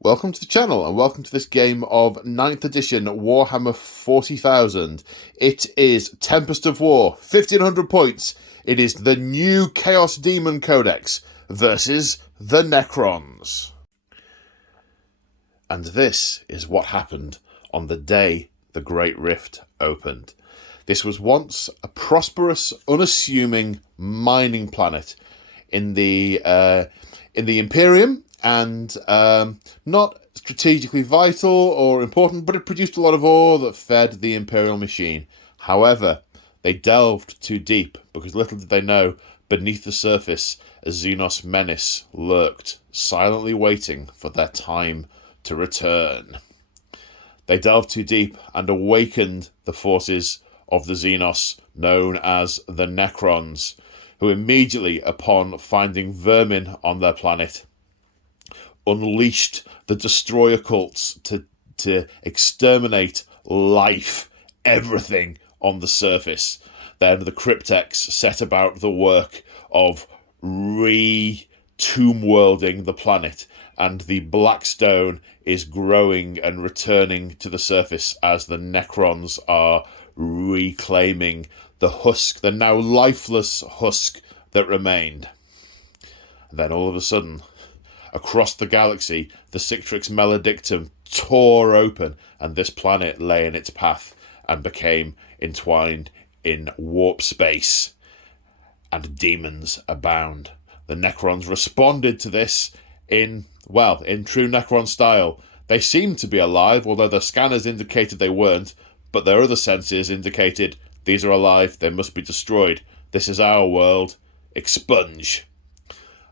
Welcome to the channel and welcome to this game of 9th edition Warhammer 40,000. It is Tempest of War, 1500 points. It is the new Chaos Demon Codex versus the Necrons. And this is what happened on the day the Great Rift opened. This was once a prosperous, unassuming mining planet in the Imperium, and not strategically vital or important, but it produced a lot of ore that fed the Imperial machine. However, they delved too deep, because little did they know, beneath the surface, a Xenos menace lurked, silently waiting for their time to return. They delved too deep and awakened the forces of the Xenos, known as the Necrons, who immediately, upon finding vermin on their planet, unleashed the destroyer cults to exterminate life, everything on the surface. Then the Cryptex set about the work of re-tomb-worlding the planet, and the Blackstone is growing and returning to the surface as the Necrons are reclaiming the husk, the now lifeless husk that remained. And then all of a sudden, across the galaxy, the Citrix Maledictum tore open, and this planet lay in its path and became entwined in warp space. And demons abound. The Necrons responded to this in true Necron style. They seemed to be alive, although their scanners indicated they weren't, but their other senses indicated these are alive, they must be destroyed. This is our world. Expunge.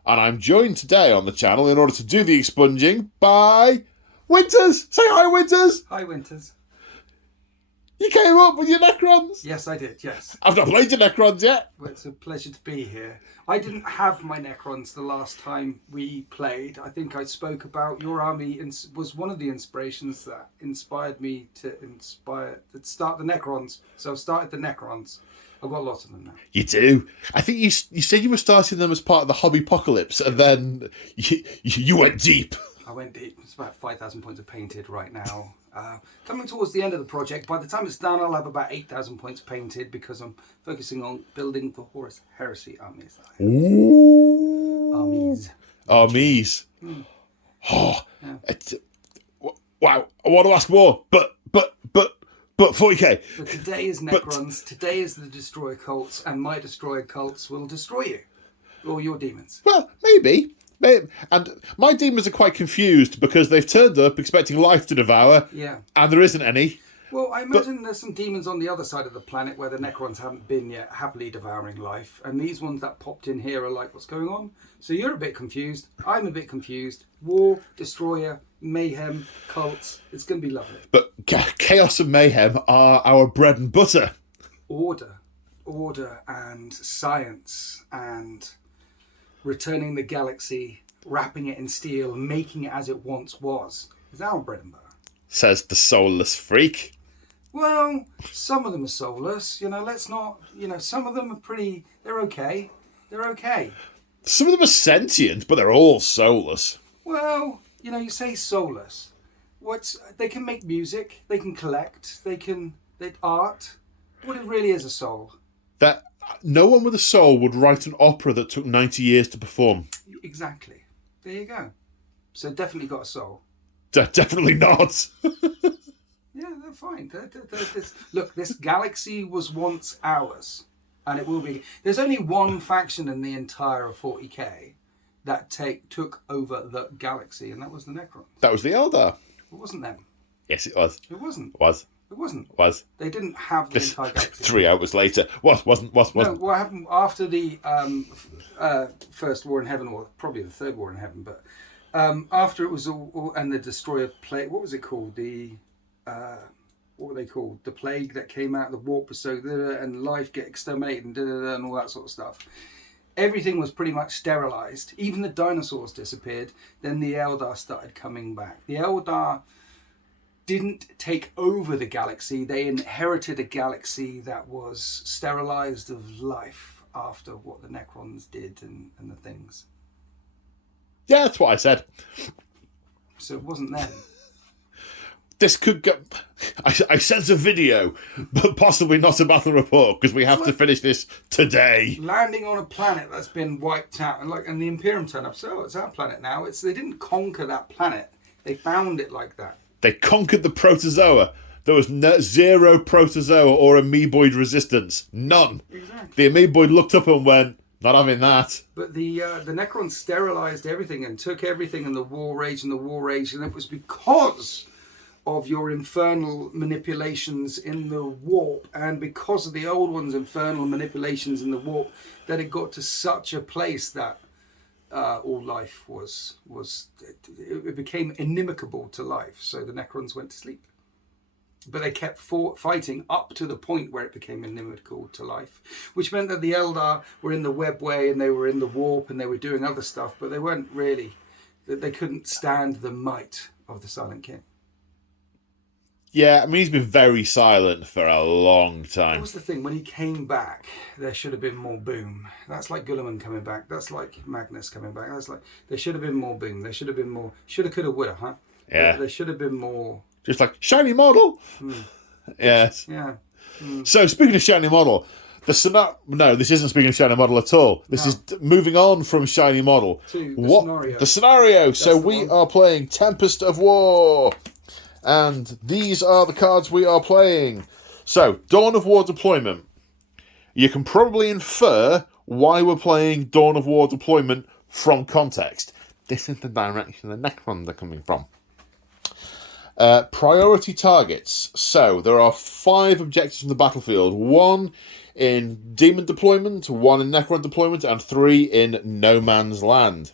And I'm joined today on the channel in order to do the expunging by Winters. Say hi, Winters. Hi, Winters. You came up with your Necrons. Yes, I did, yes. I've not played your Necrons yet. Well, it's a pleasure to be here. I didn't have my Necrons the last time we played. I think I spoke about your army was one of the inspirations that inspired me to start the Necrons. So I've started the Necrons. I've got lots of them now. You do. I think you said you were starting them as part of the Hobbypocalypse, and then you went deep. I went deep. It's about 5,000 points of painted right now. Coming towards the end of the project, by the time it's done, I'll have about 8,000 points painted because I'm focusing on building the Horus Heresy armies. Ooh. Armies. Oh, yeah. Wow. I want to ask more, but 40k. But today is Necrons, today is the Destroyer cults, and my Destroyer cults will destroy you. Or your demons. Well, maybe. And my demons are quite confused because they've turned up expecting life to devour, and there isn't any. Well, I imagine there's some demons on the other side of the planet where the Necrons haven't been yet, happily devouring life, and these ones that popped in here are like, what's going on? So you're a bit confused, I'm a bit confused. War, Destroyer, Mayhem, cults, it's going to be lovely. But chaos and mayhem are our bread and butter. Order and science and returning the galaxy, wrapping it in steel, making it as it once was, is our bread and butter. Says the soulless freak. Well, some of them are soulless, let's not, some of them are pretty, they're okay. Some of them are sentient, but they're all soulless. Well, you say soulless. They can make music, they can collect, they art. What it really is a soul. That no one with a soul would write an opera that took 90 years to perform. Exactly. There you go. So definitely got a soul. Definitely not. Yeah, they're fine. Look, this galaxy was once ours, and it will be. There's only one faction in the entire of 40k that took over the galaxy, and that was the Necrons. That was the Eldar. It wasn't them. Yes, it was. It wasn't. Was. It wasn't. Was. They didn't have the entire galaxy. 3 hours later. Wasn't. No, what happened after the first War in Heaven, or probably the third War in Heaven, but after it was all and the Destroyer plague, what was it called? What were they called? The plague that came out, the warp was so and life get exterminated and all that sort of stuff. Everything was pretty much sterilized. Even the dinosaurs disappeared. Then the Eldar started coming back. The Eldar didn't take over the galaxy. They inherited a galaxy that was sterilized of life after what the Necrons did and the things. Yeah, that's what I said. so it wasn't them. This could go... I sense a video, but possibly not a battle report, because we have to finish this today. Landing on a planet that's been wiped out, and the Imperium turn up, so it's our planet now. They didn't conquer that planet. They found it like that. They conquered the protozoa. There was zero protozoa or amoeboid resistance. None. Exactly. The amoeboid looked up and went, not having that. But the Necrons sterilized everything and took everything in the war rage, and it was because of your infernal manipulations in the warp, and because of the old one's infernal manipulations in the warp, that it got to such a place that all life it became inimical to life. So the Necrons went to sleep. But they kept fighting up to the point where it became inimical to life, which meant that the Eldar were in the webway and they were in the warp and they were doing other stuff, but they weren't really, they couldn't stand the might of the Silent King. Yeah, I mean, he's been very silent for a long time. That was the thing. When he came back, there should have been more boom. That's like Guilliman coming back. That's like Magnus coming back. That's like, there should have been more boom. There should have been more, shoulda, coulda, woulda, huh? Yeah. There should have been more. Just like, shiny model. Yes. Yeah. So, speaking of shiny model, no, this isn't speaking of shiny model at all. This is moving on from shiny model. To the scenario. The scenario. So we are playing Tempest of War. And these are the cards we are playing. So, Dawn of War deployment. You can probably infer why we're playing Dawn of War deployment from context. This is the direction the Necrons are coming from. Priority targets. So, there are 5 objectives on the battlefield. 1 in Demon deployment, 1 in Necron deployment, and 3 in No Man's Land.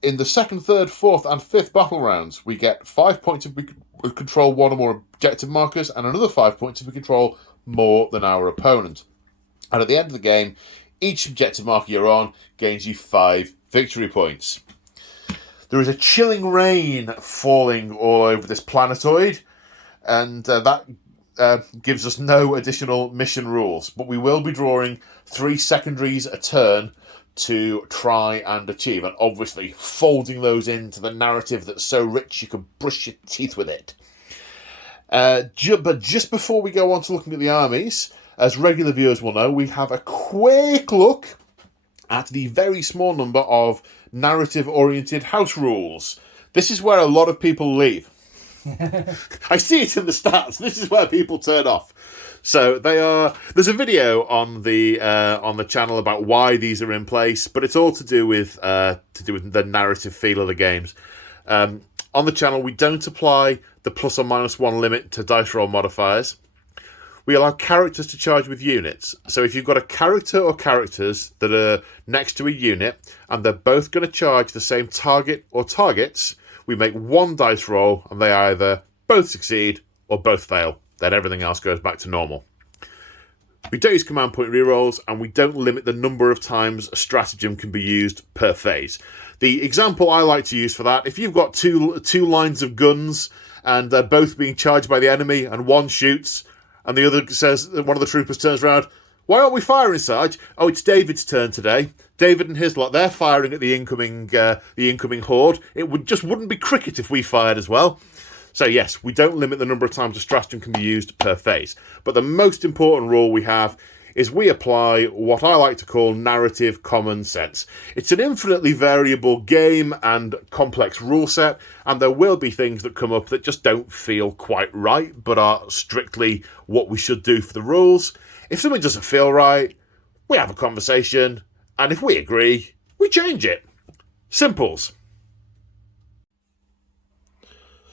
In the 2nd, 3rd, 4th, and 5th battle rounds, we get 5 points if we control 1 or more objective markers, and another 5 points if we control more than our opponent. And at the end of the game, each objective marker you're on gains you 5 victory points. There is a chilling rain falling all over this planetoid, and that gives us no additional mission rules. But we will be drawing 3 secondaries a turn to try and achieve, and obviously folding those into the narrative that's so rich you can brush your teeth with it. But just before we go on to looking at the armies, as regular viewers will know, we have a quick look at the very small number of narrative-oriented house rules. This is where a lot of people leave. I see it in the stats. This is where people turn off. So there's a video on the channel about why these are in place, but it's all to do with the narrative feel of the games. On the channel, we don't apply the plus or minus 1 limit to dice roll modifiers. We allow characters to charge with units. So if you've got a character or characters that are next to a unit and they're both going to charge the same target or targets, we make 1 dice roll and they either both succeed or both fail. Then everything else goes back to normal. We don't use command point rerolls, and we don't limit the number of times a stratagem can be used per phase. The example I like to use for that, if you've got two lines of guns and they're both being charged by the enemy and one shoots and the other says, one of the troopers turns around, "Why aren't we firing, Sarge?" "Oh, it's David's turn today. David and his lot, they're firing at the incoming horde. It wouldn't be cricket if we fired as well." So yes, we don't limit the number of times a stratagem can be used per phase. But the most important rule we have is we apply what I like to call narrative common sense. It's an infinitely variable game and complex rule set, and there will be things that come up that just don't feel quite right, but are strictly what we should do for the rules. If something doesn't feel right, we have a conversation, and if we agree, we change it. Simples.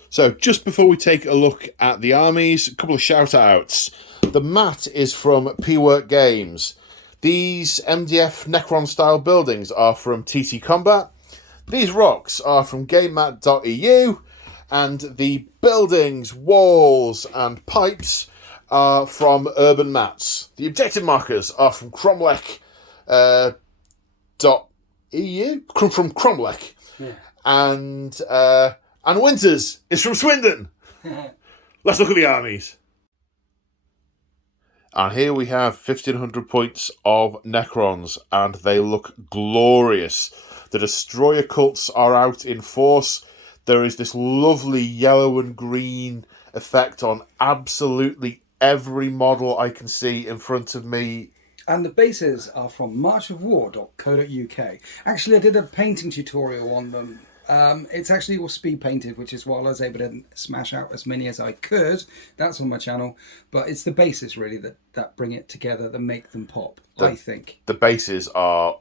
So, just before we take a look at the armies, a couple of shout-outs. The mat is from P-Work Games. These MDF Necron-style buildings are from TT Combat. These rocks are from GameMat.eu. And the buildings, walls, and pipes are from Urban Mats. The objective markers are from Cromlech.eu. From Cromlech. Yeah. And Winters is from Swindon. Let's look at the armies. And here we have 1,500 points of Necrons, and they look glorious. The destroyer cults are out in force. There is this lovely yellow and green effect on absolutely every model I can see in front of me. And the bases are from marchofwar.co.uk. Actually, I did a painting tutorial on them. It's actually all speed painted, which is why I was able to smash out as many as I could. That's on my channel. But it's the bases, really, that bring it together, that make them pop, I think. The bases are...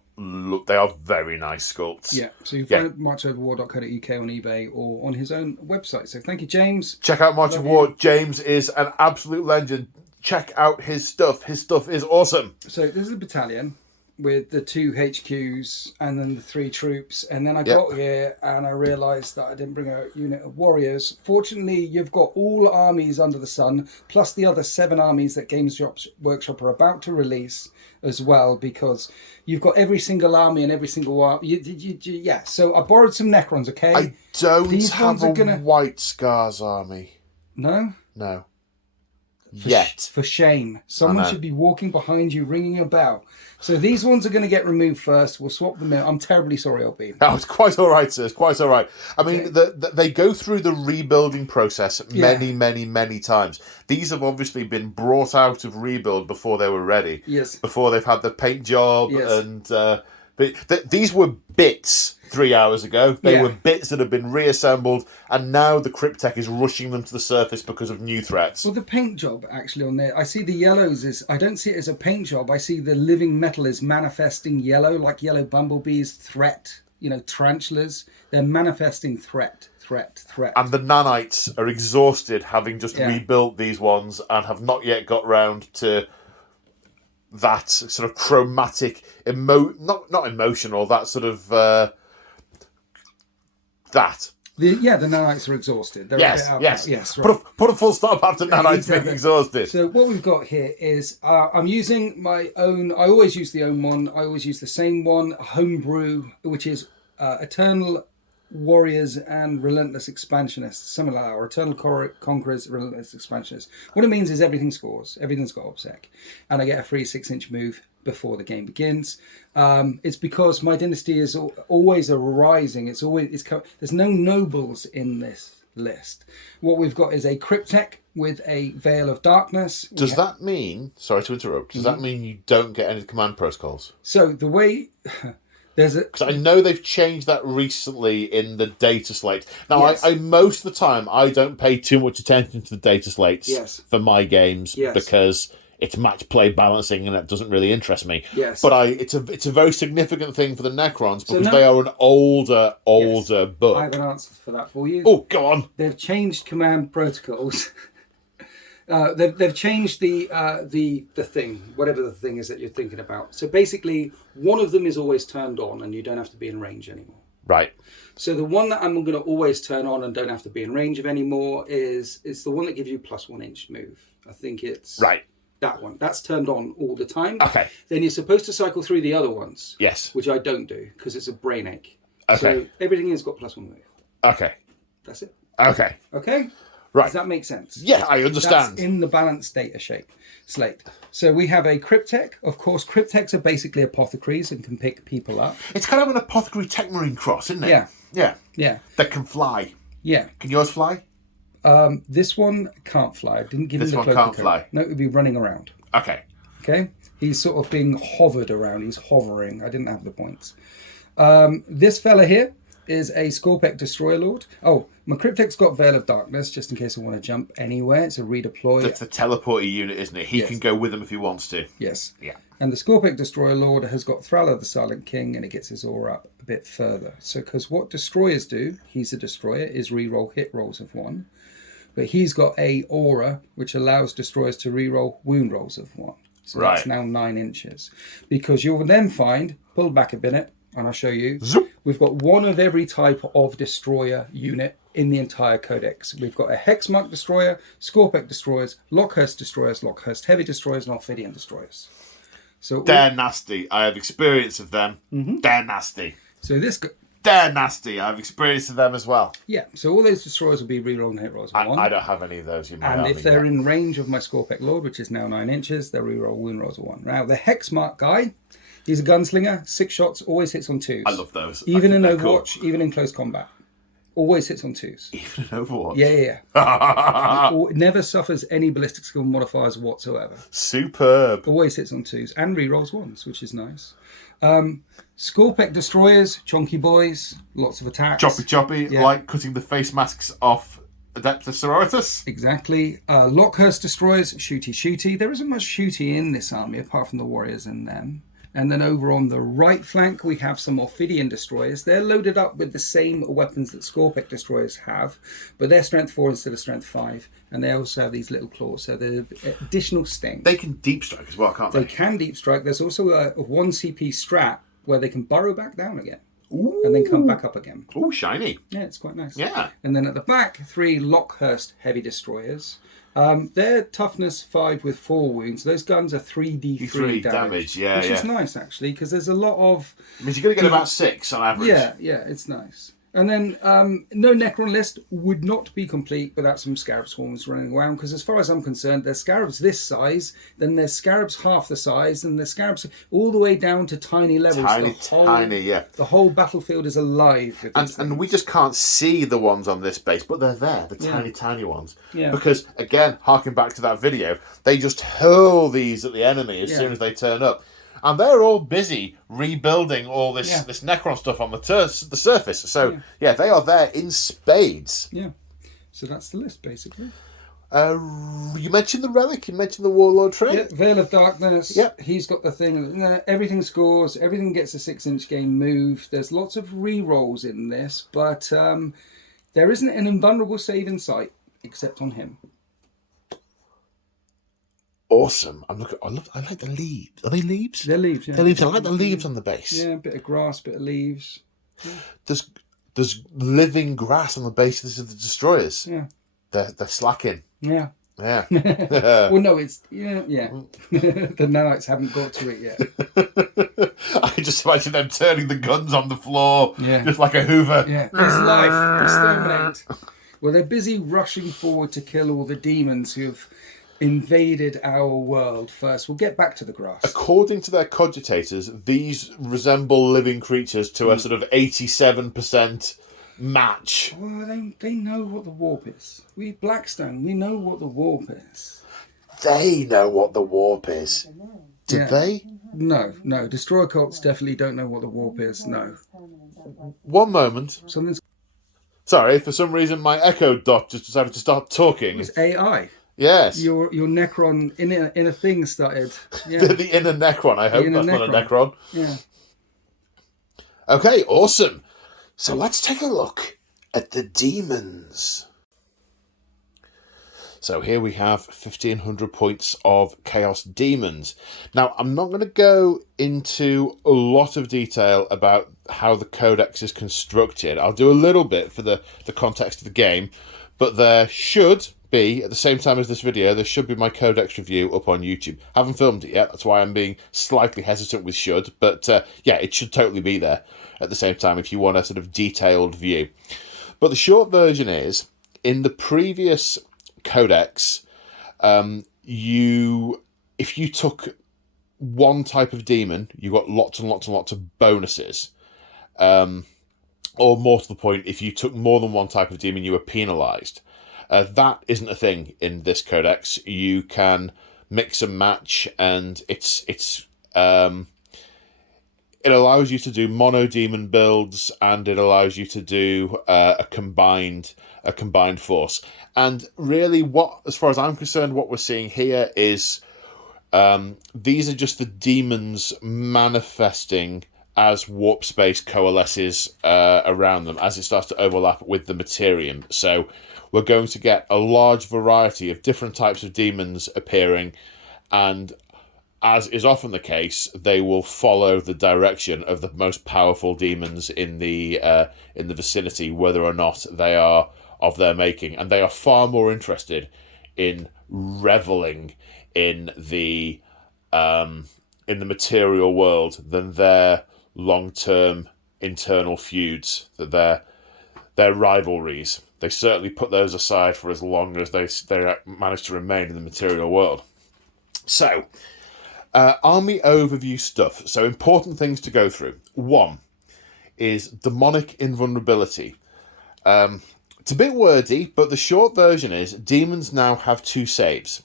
they are very nice sculpts. Yeah, so you can find marchofwar.co.uk on eBay or on his own website. So thank you, James. Check out March of War. James is an absolute legend. Check out his stuff. His stuff is awesome. So this is a battalion with the 2 HQs and then the 3 troops. And then I got here and I realised that I didn't bring a unit of warriors. Fortunately, you've got all armies under the sun, plus the other 7 armies that Games Workshop are about to release as well, because you've got every single army and every single army. Yeah, so I borrowed some Necrons, okay? I don't have a White Scars army. No? No. For shame. Someone should be walking behind you, ringing a bell. So these ones are going to get removed first. We'll swap them in. I'm terribly sorry, LB. No, it's quite all right, sir. It's quite all right. I mean, they go through the rebuilding process many times. These have obviously been brought out of rebuild before they were ready. Yes. Before they've had the paint job. Yes. And but these were bits 3 hours ago. They were bits that have been reassembled, and now the Cryptek is rushing them to the surface because of new threats. Well, the paint job actually on there, I see the yellows I don't see it as a paint job. I see the living metal is manifesting yellow, like yellow bumblebees, threat. You know, tarantulas. They're manifesting threat. And the nanites are exhausted, having just rebuilt these ones, and have not yet got round to that sort of chromatic, not emotional, that sort of that. The nanites are exhausted. They're yes. Right. Put a full stop after nanites being exhausted. So what we've got here is I'm using my own. I always use the own one. I always use the same one, homebrew, which is Eternal Warriors and Relentless Expansionists, something like that, or Eternal Conquerors, Relentless Expansionists. What it means is everything scores, everything's got OBSEC, and I get a free 6-inch move before the game begins. It's because my dynasty is always a rising. There's no nobles in this list. What we've got is a Cryptek with a Veil of Darkness. Does that mean? Sorry to interrupt. Does that mean you don't get any command protocols? So the way. Because I know they've changed that recently in the data slate. Now, I most of the time, I don't pay too much attention to the data slates for my games because it's match play balancing and that doesn't really interest me. Yes. But it's a very significant thing for the Necrons because they are an older book. I have an answer for that for you. Oh, go on. They've changed command protocols. They've changed the thing, whatever the thing is that you're thinking about. So basically, one of them is always turned on, and you don't have to be in range anymore. Right. So the one that I'm going to always turn on and don't have to be in range of anymore is the one that gives you plus 1 inch move. I think it's that one. That's turned on all the time. Okay. Then you're supposed to cycle through the other ones. Yes. Which I don't do because it's a brain ache. Okay. So everything has got plus 1 move. Okay. That's it. Okay. Okay. Right. Does that make sense? Yeah, I understand. That's in the balanced data slate. So we have a Cryptek. Of course, Crypteks are basically apothecaries and can pick people up. It's kind of an apothecary tech marine cross, isn't it? Yeah. That can fly. Yeah. Can yours fly? This one can't fly. I didn't give him the cloak. This one can't fly. No, it would be running around. Okay. He's sort of being hovered around. He's hovering. I didn't have the points. This fella here is a Scorpek Destroyer Lord. Oh, my Cryptek's got Veil of Darkness, just in case I want to jump anywhere. It's a redeploy. That's the teleporter unit, isn't it? He can go with them if he wants to. Yes. Yeah. And the Scorpek Destroyer Lord has got Thrall the Silent King, and it gets his aura up a bit further. So, because what destroyers do, he's a destroyer, is reroll hit rolls of 1. But he's got a aura, which allows destroyers to reroll wound rolls of 1. So that's now 9 inches. Because you'll then find, pull back a minute, and I'll show you. Zoop. We've got one of every type of destroyer unit in the entire codex. We've got a Hexmark Destroyer, Scorpek Destroyers, Locust Destroyers, Locust Heavy Destroyers, and Ophidian Destroyers. So they're nasty. I have experience of them. Mm-hmm. They're nasty. So they're nasty. I have experience of them as well. Yeah, so all those destroyers will be rerolling hit rolls of 1. I don't have any of those in my army. And if they're yet. in range of my Scorpek Lord, which is now 9 inches, they'll reroll wound rolls of 1. Now, the Hexmark guy, He's a gunslinger, 6 shots, always hits on 2s. I love those. Even in Overwatch, even in close combat. Always hits on 2s. Even in Overwatch? Yeah. Never suffers any ballistic skill modifiers whatsoever. Superb. Always hits on 2s and rerolls 1s, which is nice. Scorpec Destroyers, chonky boys, lots of attacks. Choppy, like cutting the face masks off Adeptus Sororitas. Exactly. Locust Destroyers, shooty. There isn't much shooty in this army apart from the warriors and them. And then over on the right flank, we have some Ophidian Destroyers. They're loaded up with the same weapons that Scorpec Destroyers have, but they're strength 4 instead of strength 5. And they also have these little claws, so they're additional sting. They can deep strike as well, can't they? They can deep strike. There's also a 1 CP strat where they can burrow back down again. Ooh. And then come back up again. Oh, shiny. Yeah, it's quite nice. Yeah. And then at the back, 3 Lockhurst Heavy Destroyers. They're toughness 5 with 4 wounds. Those guns are 3d3 damage. Yeah, which is nice, actually, because there's a lot of... It means you're going to get about 6 on average. Yeah, it's nice. And then no Necron list would not be complete without some Scarab Swarms running around, because as far as I'm concerned, there's Scarabs this size, then there's Scarabs half the size, and there's Scarabs all the way down to tiny levels. Tiny, yeah. The whole battlefield is alive with these and we just can't see the ones on this base, but they're there, the tiny ones. Yeah. Because, again, harking back to that video, they just hurl these at the enemy as soon as they turn up. And they're all busy rebuilding all this Necron stuff on the surface. So, they are there in spades. Yeah. So that's the list, basically. You mentioned the Relic. You mentioned the Warlord trait. Yeah, Veil of Darkness. Yep. He's got the thing. Everything scores. Everything gets a 6-inch game move. There's lots of re-rolls in this. But there isn't an invulnerable save in sight, except on him. Awesome. I like the leaves. Are they leaves? They're leaves, yeah. They're leaves. I like the leaves on the base. Yeah, a bit of grass, bit of leaves. Yeah. There's living grass on the base of the destroyers. Yeah. They're slacking. Yeah. Yeah. Well, no, it's... Yeah. The nanites haven't got to it yet. I can just imagine them turning the guns on the floor. Yeah. Just like a Hoover. Yeah. There's life. Exterminate. Well, they're busy rushing forward to kill all the demons who have invaded our world first. We'll get back to the grass. According to their cogitators, these resemble living creatures to a sort of 87% match. Well, they know what the warp is. We Blackstone, we know what the warp is. They know what the warp is. Do they? No. Destroyer cults definitely don't know what the warp is. No. One moment. Something's... Sorry, for some reason my Echo Dot just decided to start talking. It's AI. Yes. Your Necron in a thing started. Yeah. The inner Necron, I hope that's not a Necron. Yeah. Okay, awesome. So let's take a look at the demons. So here we have 1,500 points of Chaos Demons. Now, I'm not going to go into a lot of detail about how the codex is constructed. I'll do a little bit for the context of the game, but there should be, at the same time as this video, there should be my codex review up on YouTube. Haven't filmed it yet, that's why I'm being slightly hesitant with should, but it should totally be there at the same time if you want a sort of detailed view. But the short version is, in the previous codex, if you took one type of demon, you got lots and lots and lots of bonuses. Or more to the point, if you took more than one type of demon, you were penalised. That isn't a thing in this codex. You can mix and match, and it allows you to do mono demon builds, and it allows you to do a combined force. And really, as far as I'm concerned, what we're seeing here is these are just the demons manifesting as warp space coalesces around them, as it starts to overlap with the Materium. So we're going to get a large variety of different types of demons appearing, and as is often the case, they will follow the direction of the most powerful demons in the vicinity, whether or not they are of their making. And they are far more interested in reveling in the material world than their long-term internal feuds, that their rivalries. They certainly put those aside for as long as they manage to remain in the material world. So, Army overview stuff. So important things to go through. 1 is demonic invulnerability. It's a bit wordy, but the short version is demons now have 2 saves,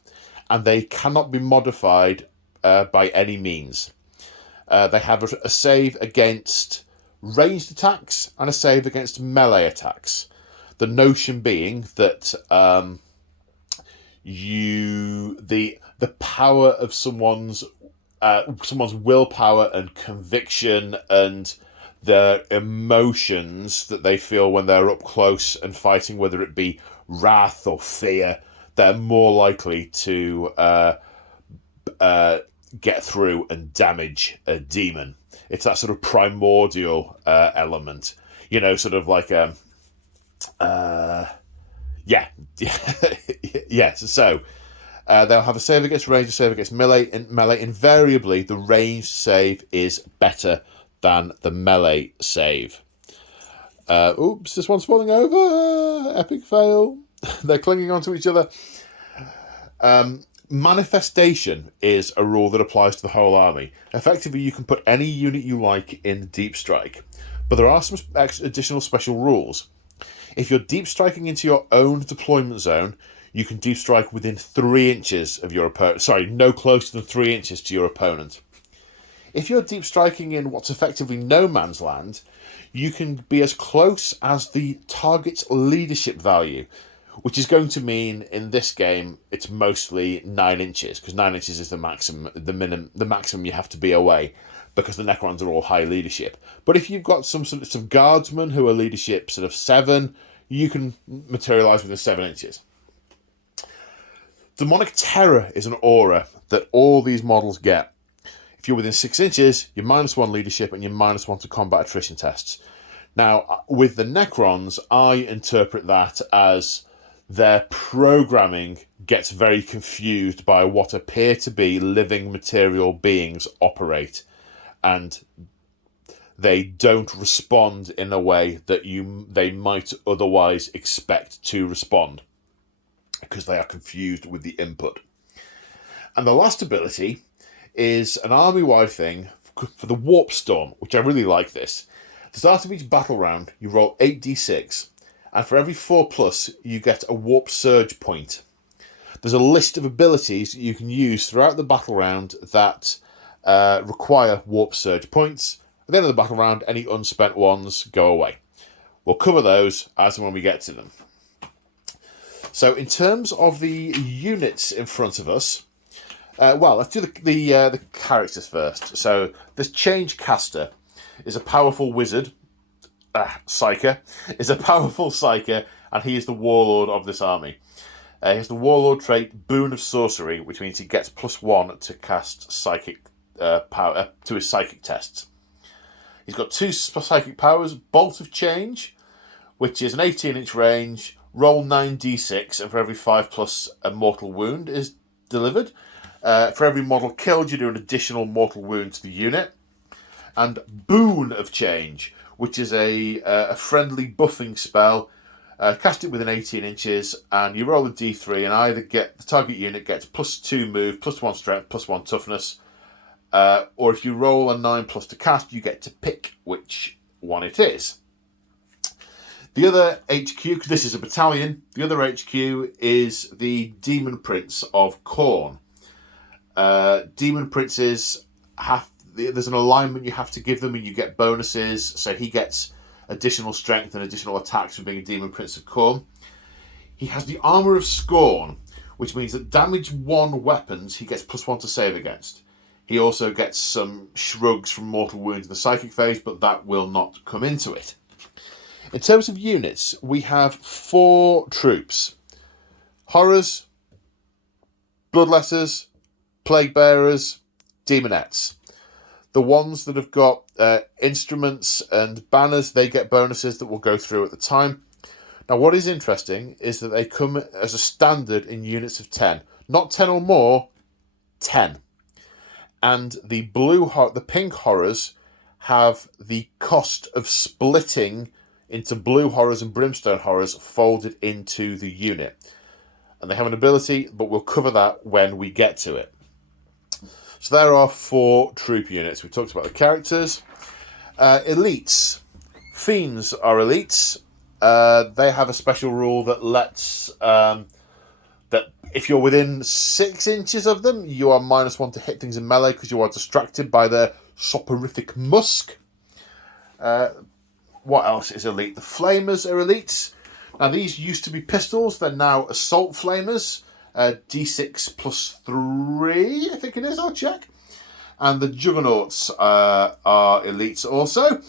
and they cannot be modified by any means. They have a save against ranged attacks and a save against melee attacks. The notion being that the power of someone's willpower and conviction and their emotions that they feel when they're up close and fighting, whether it be wrath or fear, they're more likely to get through and damage a demon. It's that sort of primordial element, sort of like yes. So they'll have a save against range, a save against melee. Invariably, the ranged save is better than the melee save. Oops, this one's falling over. Epic fail. They're clinging onto each other. Manifestation is a rule that applies to the whole army. Effectively, you can put any unit you like in deep strike, but there are some additional special rules. If you're deep striking into your own deployment zone, you can deep strike within 3 inches of your opponent. Sorry, no closer than 3 inches to your opponent. If you're deep striking in what's effectively no man's land, you can be as close as the target's leadership value, which is going to mean in this game it's mostly 9 inches, because 9 inches is the maximum you have to be away, because the Necrons are all high leadership. But if you've got some guardsmen who are leadership 7, you can materialise within 7 inches. Demonic Terror is an aura that all these models get. If you're within 6 inches, you're -1 leadership and you're -1 to combat attrition tests. Now, with the Necrons, I interpret that as their programming gets very confused by what appear to be living material beings operate, and they don't respond in a way that they might otherwise expect to respond, because they are confused with the input. And the last ability is an army-wide thing for the Warp Storm, which I really like this. At the start of each battle round, you roll 8d6, and for every 4+, you get a Warp Surge point. There's a list of abilities that you can use throughout the battle round that require Warp Surge points. At the end of the battle round, any unspent ones go away. We'll cover those as and when we get to them. So in terms of the units in front of us, let's do the characters first. So this Change Caster is a powerful wizard. Psyker is a powerful Psyker, and he is the warlord of this army. He has the warlord trait Boon of Sorcery, which means he gets +1 to cast psychic power to his psychic tests. He's got 2 psychic powers: Bolt of Change, which is an 18-inch range. Roll 9d6, and for every 5+, a mortal wound is delivered. For every model killed, you do an additional mortal wound to the unit. And Boon of Change, which is a friendly buffing spell. Cast it within 18 inches, and you roll a d3, and either the target unit gets +2 move, +1 strength, +1 toughness, or if you roll a 9+ to cast, you get to pick which one it is. The other HQ, because this is a battalion, the other HQ is the Demon Prince of Khorne. Demon Princes there's an alignment you have to give them and you get bonuses. So he gets additional strength and additional attacks for being a Demon Prince of Khorne. He has the Armour of Scorn, which means that damage 1 weapons he gets +1 to save against. He also gets some shrugs from mortal wounds in the psychic phase, but that will not come into it. In terms of units, we have 4 troops: Horrors, Bloodletters, Plague Bearers, Demonettes. The ones that have got instruments and banners, they get bonuses that we'll go through at the time. Now, what is interesting is that they come as a standard in units of 10. Not 10 or more, 10. And the pink Horrors have the cost of splitting into Blue Horrors and Brimstone Horrors folded into the unit. And they have an ability, but we'll cover that when we get to it. So there are 4 troop units. We talked about the characters. Elites. Fiends are elites. They have a special rule that lets... that if you're within 6 inches of them, you are -1 to hit things in melee because you are distracted by their soporific musk. What else is elite? The flamers are elites. Now, these used to be pistols. They're now assault flamers. D6 plus 3, I think it is. I'll check. And the juggernauts are elites also.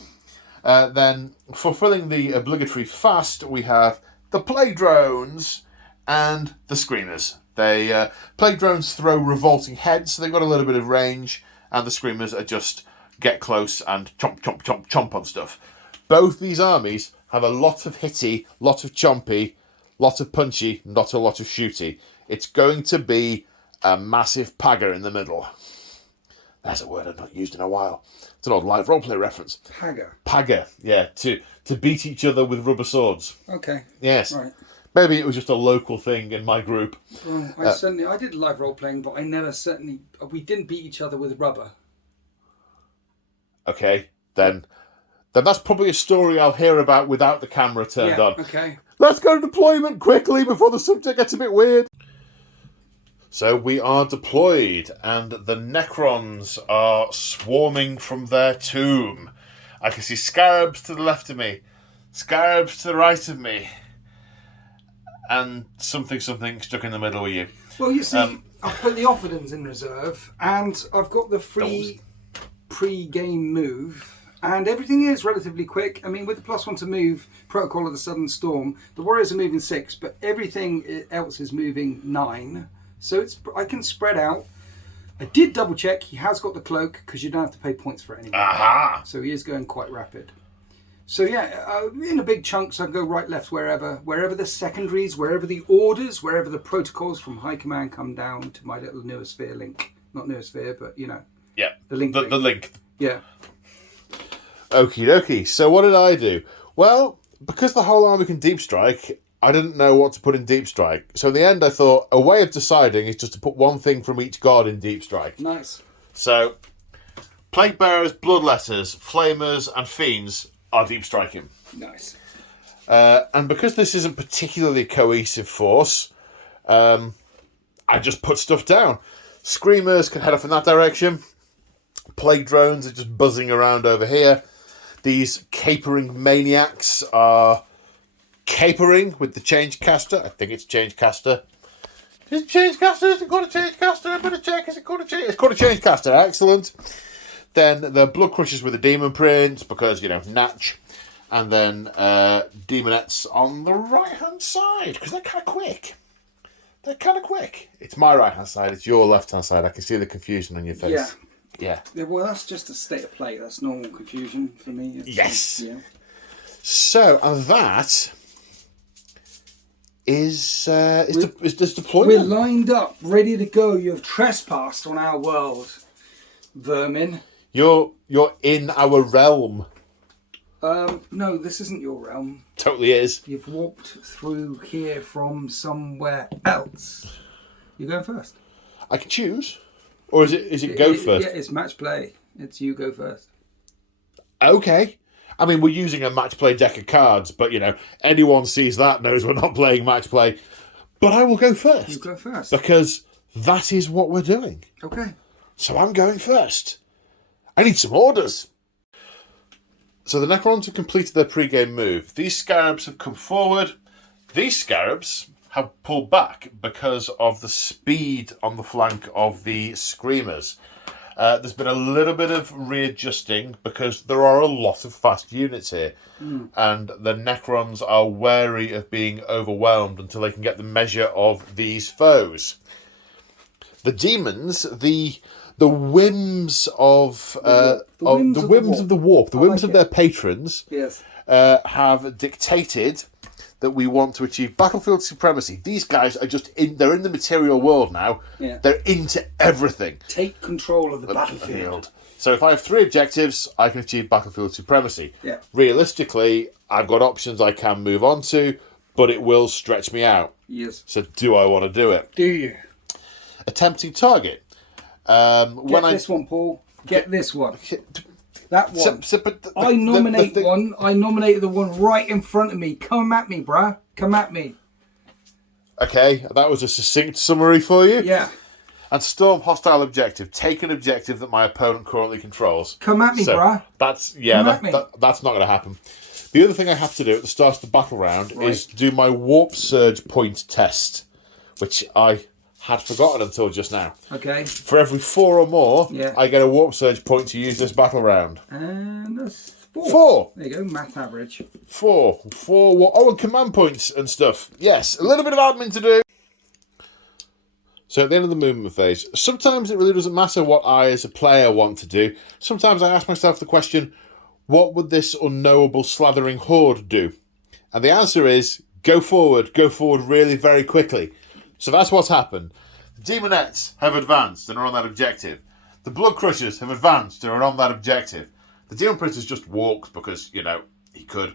Then, fulfilling the obligatory fast, we have the plague drones and the screamers. Plague drones throw revolting heads, so they've got a little bit of range, and the screamers are just get close and chomp, chomp, chomp, chomp on stuff. Both these armies have a lot of hitty, lot of chompy, lot of punchy, not a lot of shooty. It's going to be a massive pagger in the middle. That's a word I've not used in a while. It's an old live roleplay reference. Pagger. Pagger, yeah, to beat each other with rubber swords. Okay. Yes. Right. Maybe it was just a local thing in my group. Well, I did live role playing, but we didn't beat each other with rubber. Okay, then that's probably a story I'll hear about without the camera turned on. Okay. Let's go to deployment quickly before the subject gets a bit weird. So we are deployed, and the Necrons are swarming from their tomb. I can see scarabs to the left of me, scarabs to the right of me, and something stuck in the middle of you. Well, you see, I've put the Offerdens in reserve, and I've got the free pre-game move, and everything is relatively quick. I mean, with the +1 to move, Protocol of the Southern Storm, the Warriors are moving 6, but everything else is moving 9. So I can spread out. I did double check. He has got the cloak because you don't have to pay points for it anymore. Aha! So he is going quite rapid. So yeah, in a big chunks, I go right, left, wherever the secondaries, wherever the orders, wherever the protocols from High Command come down to my little Noosphere link. Not Noosphere, but you know. Yeah. The link. The link. Yeah. Okie dokie. So what did I do? Well, because the whole army can deep strike, I didn't know what to put in deep strike. So in the end, I thought a way of deciding is just to put one thing from each god in deep strike. Nice. So, Plague Bearers, Bloodletters, Flamers, and Fiends are deep striking. Nice. And because this isn't particularly cohesive force, I just put stuff down. Screamers can head off in that direction. Plague drones are just buzzing around over here. These capering maniacs are capering with the Changecaster. I think it's Changecaster. Is it Changecaster? Is it called a Changecaster? I better check. Is it called a Changecaster? It's called a Changecaster. Excellent. Then the Blood Crushers with the Demon Print, because, Natch. And then Demonettes on the right-hand side, because they're kind of quick. It's my right-hand side. It's your left-hand side. I can see the confusion on your face. Yeah. Well, that's just a state of play. That's normal confusion for me. Yes. Yeah. So, and that is deployment. We're lined up, ready to go. You have trespassed on our world, vermin. You're in our realm. No, this isn't your realm. Totally is. You've walked through here from somewhere else. You're going first. I can choose. Or is it go first? Yeah, it's match play. It's you go first. Okay. I mean, we're using a match play deck of cards, but, anyone sees that knows we're not playing match play. But I will go first. You go first. Because that is what we're doing. Okay. So I'm going first. I need some orders. So the Necrons have completed their pre-game move. These Scarabs have come forward. These Scarabs have pulled back because of the speed on the flank of the Screamers. There's been a little bit of readjusting because there are a lot of fast units here. And the Necrons are wary of being overwhelmed until they can get the measure of these foes. The Demons, the whims of the whims of the warp, the whims of their patrons, yes, have dictated that we want to achieve battlefield supremacy. These guys are they're in the material world now. Yeah. They're into everything. Take control of the battlefield. So if I have 3 objectives, I can achieve battlefield supremacy. Yeah. Realistically, I've got options I can move on to, but it will stretch me out. Yes. So do I want to do it? Do you? Attempting target. Get this one, Paul. Get this one. That one. I nominate one. I nominated the one right in front of me. Come at me, bruh. Come at me. Okay, that was a succinct summary for you. Yeah. And storm hostile objective. Take an objective that my opponent currently controls. Come at me, bruh. That's not going to happen. The other thing I have to do at the start of the battle round is do my warp surge point test, which I had forgotten until just now. Okay. For every 4 or more, I get a warp surge point to use this battle round. And that's 4. 4. There you go, math average. 4. And command points and stuff. Yes, a little bit of admin to do. So at the end of the movement phase, sometimes it really doesn't matter what I as a player want to do. Sometimes I ask myself the question, what would this unknowable slathering horde do? And the answer is, go forward really very quickly. So that's what's happened. The Demonettes have advanced and are on that objective. The Blood Crushers have advanced and are on that objective. The Demon Prince just walked because, he could.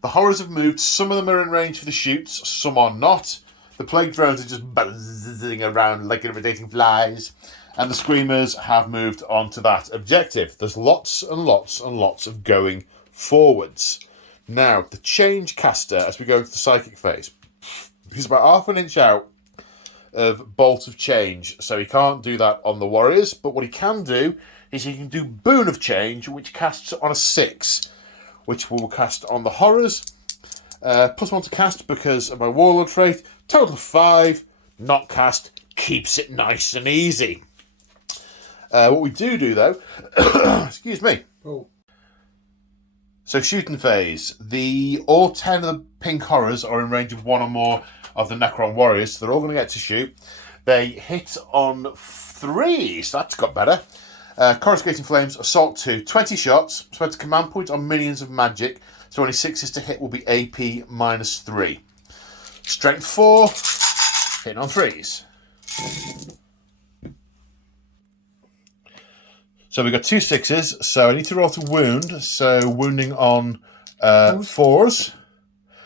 The Horrors have moved. Some of them are in range for the shoots, some are not. The Plague Drones are just buzzing around like irritating flies. And the Screamers have moved on to that objective. There's lots and lots and lots of going forwards. Now, the Change Caster, as we go into the Psychic phase, he's about half an inch out of Bolt of Change. So he can't do that on the Warriors. But what he can do is he can do Boon of Change, which casts on a 6, which will cast on the Horrors. +1 to cast because of my Warlord trait. Total of 5. Not cast. Keeps it nice and easy. What we do though, excuse me. Oh. So shooting phase. All 10 of the pink horrors are in range of 1 or more of the Necron warriors, so they're all going to get to shoot. They hit on 3, so that's got better. Coruscating Flames, Assault 2, 20 shots. Spends a command point on minions of magic, so only 6s to hit will be AP -3. Strength 4, hitting on 3s. So we've got 2 6s, so I need to roll to wound, so wounding on 4s.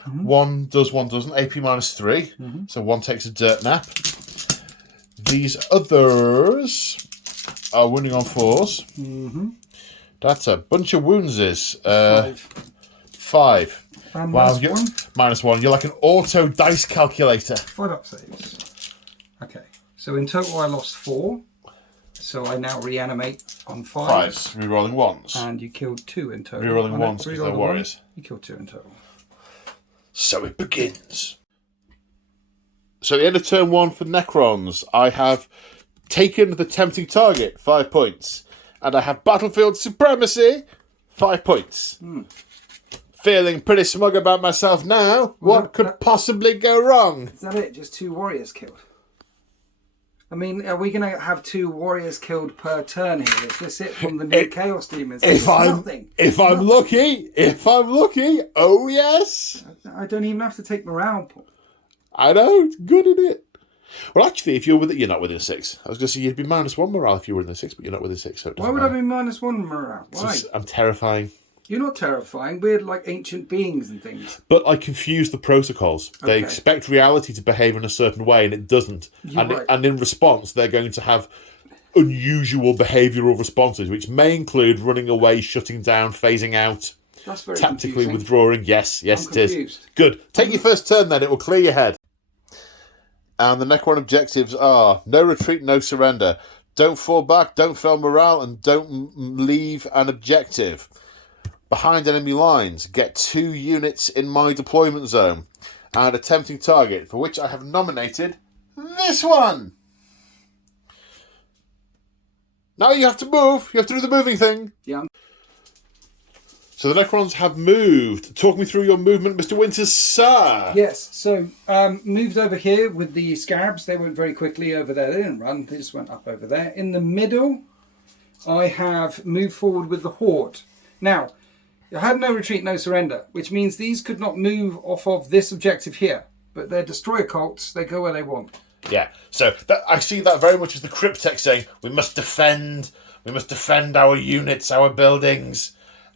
Mm-hmm. 1 does, 1 doesn't, AP -3, so 1 takes a dirt nap. These others are wounding on 4s. Mm-hmm. That's a bunch of woundses. 5. And wow, -1. You're like an auto dice calculator. 5 up saves. Okay, so in total I lost 4. So I now reanimate on 5s. Rerolling 1s. And you killed 2 in total. Rerolling 1s because they're warriors. You killed 2 in total. So it begins. So at the end of turn 1 for Necrons, I have taken the tempting target, 5 points. And I have battlefield supremacy, 5 points. Feeling pretty smug about myself now. What could possibly go wrong? Is that it? Just 2 warriors killed? I mean, are we going to have 2 warriors killed per turn here? Is this it from the new Chaos Demons? If I'm lucky, oh yes. I don't even have to take morale. I know, it's good, isn't it? Well, actually, if you're not within 6. I was going to say you'd be -1 morale if you were within 6, but you're not within 6. So why would I be -1 morale? Why? So I'm terrifying. You're not terrifying. We're like ancient beings and things. But I confuse the protocols. Okay. They expect reality to behave in a certain way, and it doesn't. And in response, they're going to have unusual behavioural responses, which may include running away, shutting down, phasing out, that's very tactically confusing. Withdrawing. Yes, it is. Good. Take your first turn then. It will clear your head. And the Necron objectives are no retreat, no surrender. Don't fall back, don't fail morale, and don't leave an objective. Behind enemy lines, get 2 units in my deployment zone and a tempting target, for which I have nominated this one. Now you have to move. You have to do the moving thing. Yeah. So the Necrons have moved. Talk me through your movement, Mr. Winters, sir. Yes, so moved over here with the Scarabs. They went very quickly over there. They didn't run. They just went up over there. In the middle, I have moved forward with the Horde. Now, I had no retreat, no surrender, which means these could not move off of this objective here. But they're Destroyer Cults. They go where they want. Yeah, so I see that very much as the Cryptek saying, we must defend our units, our buildings.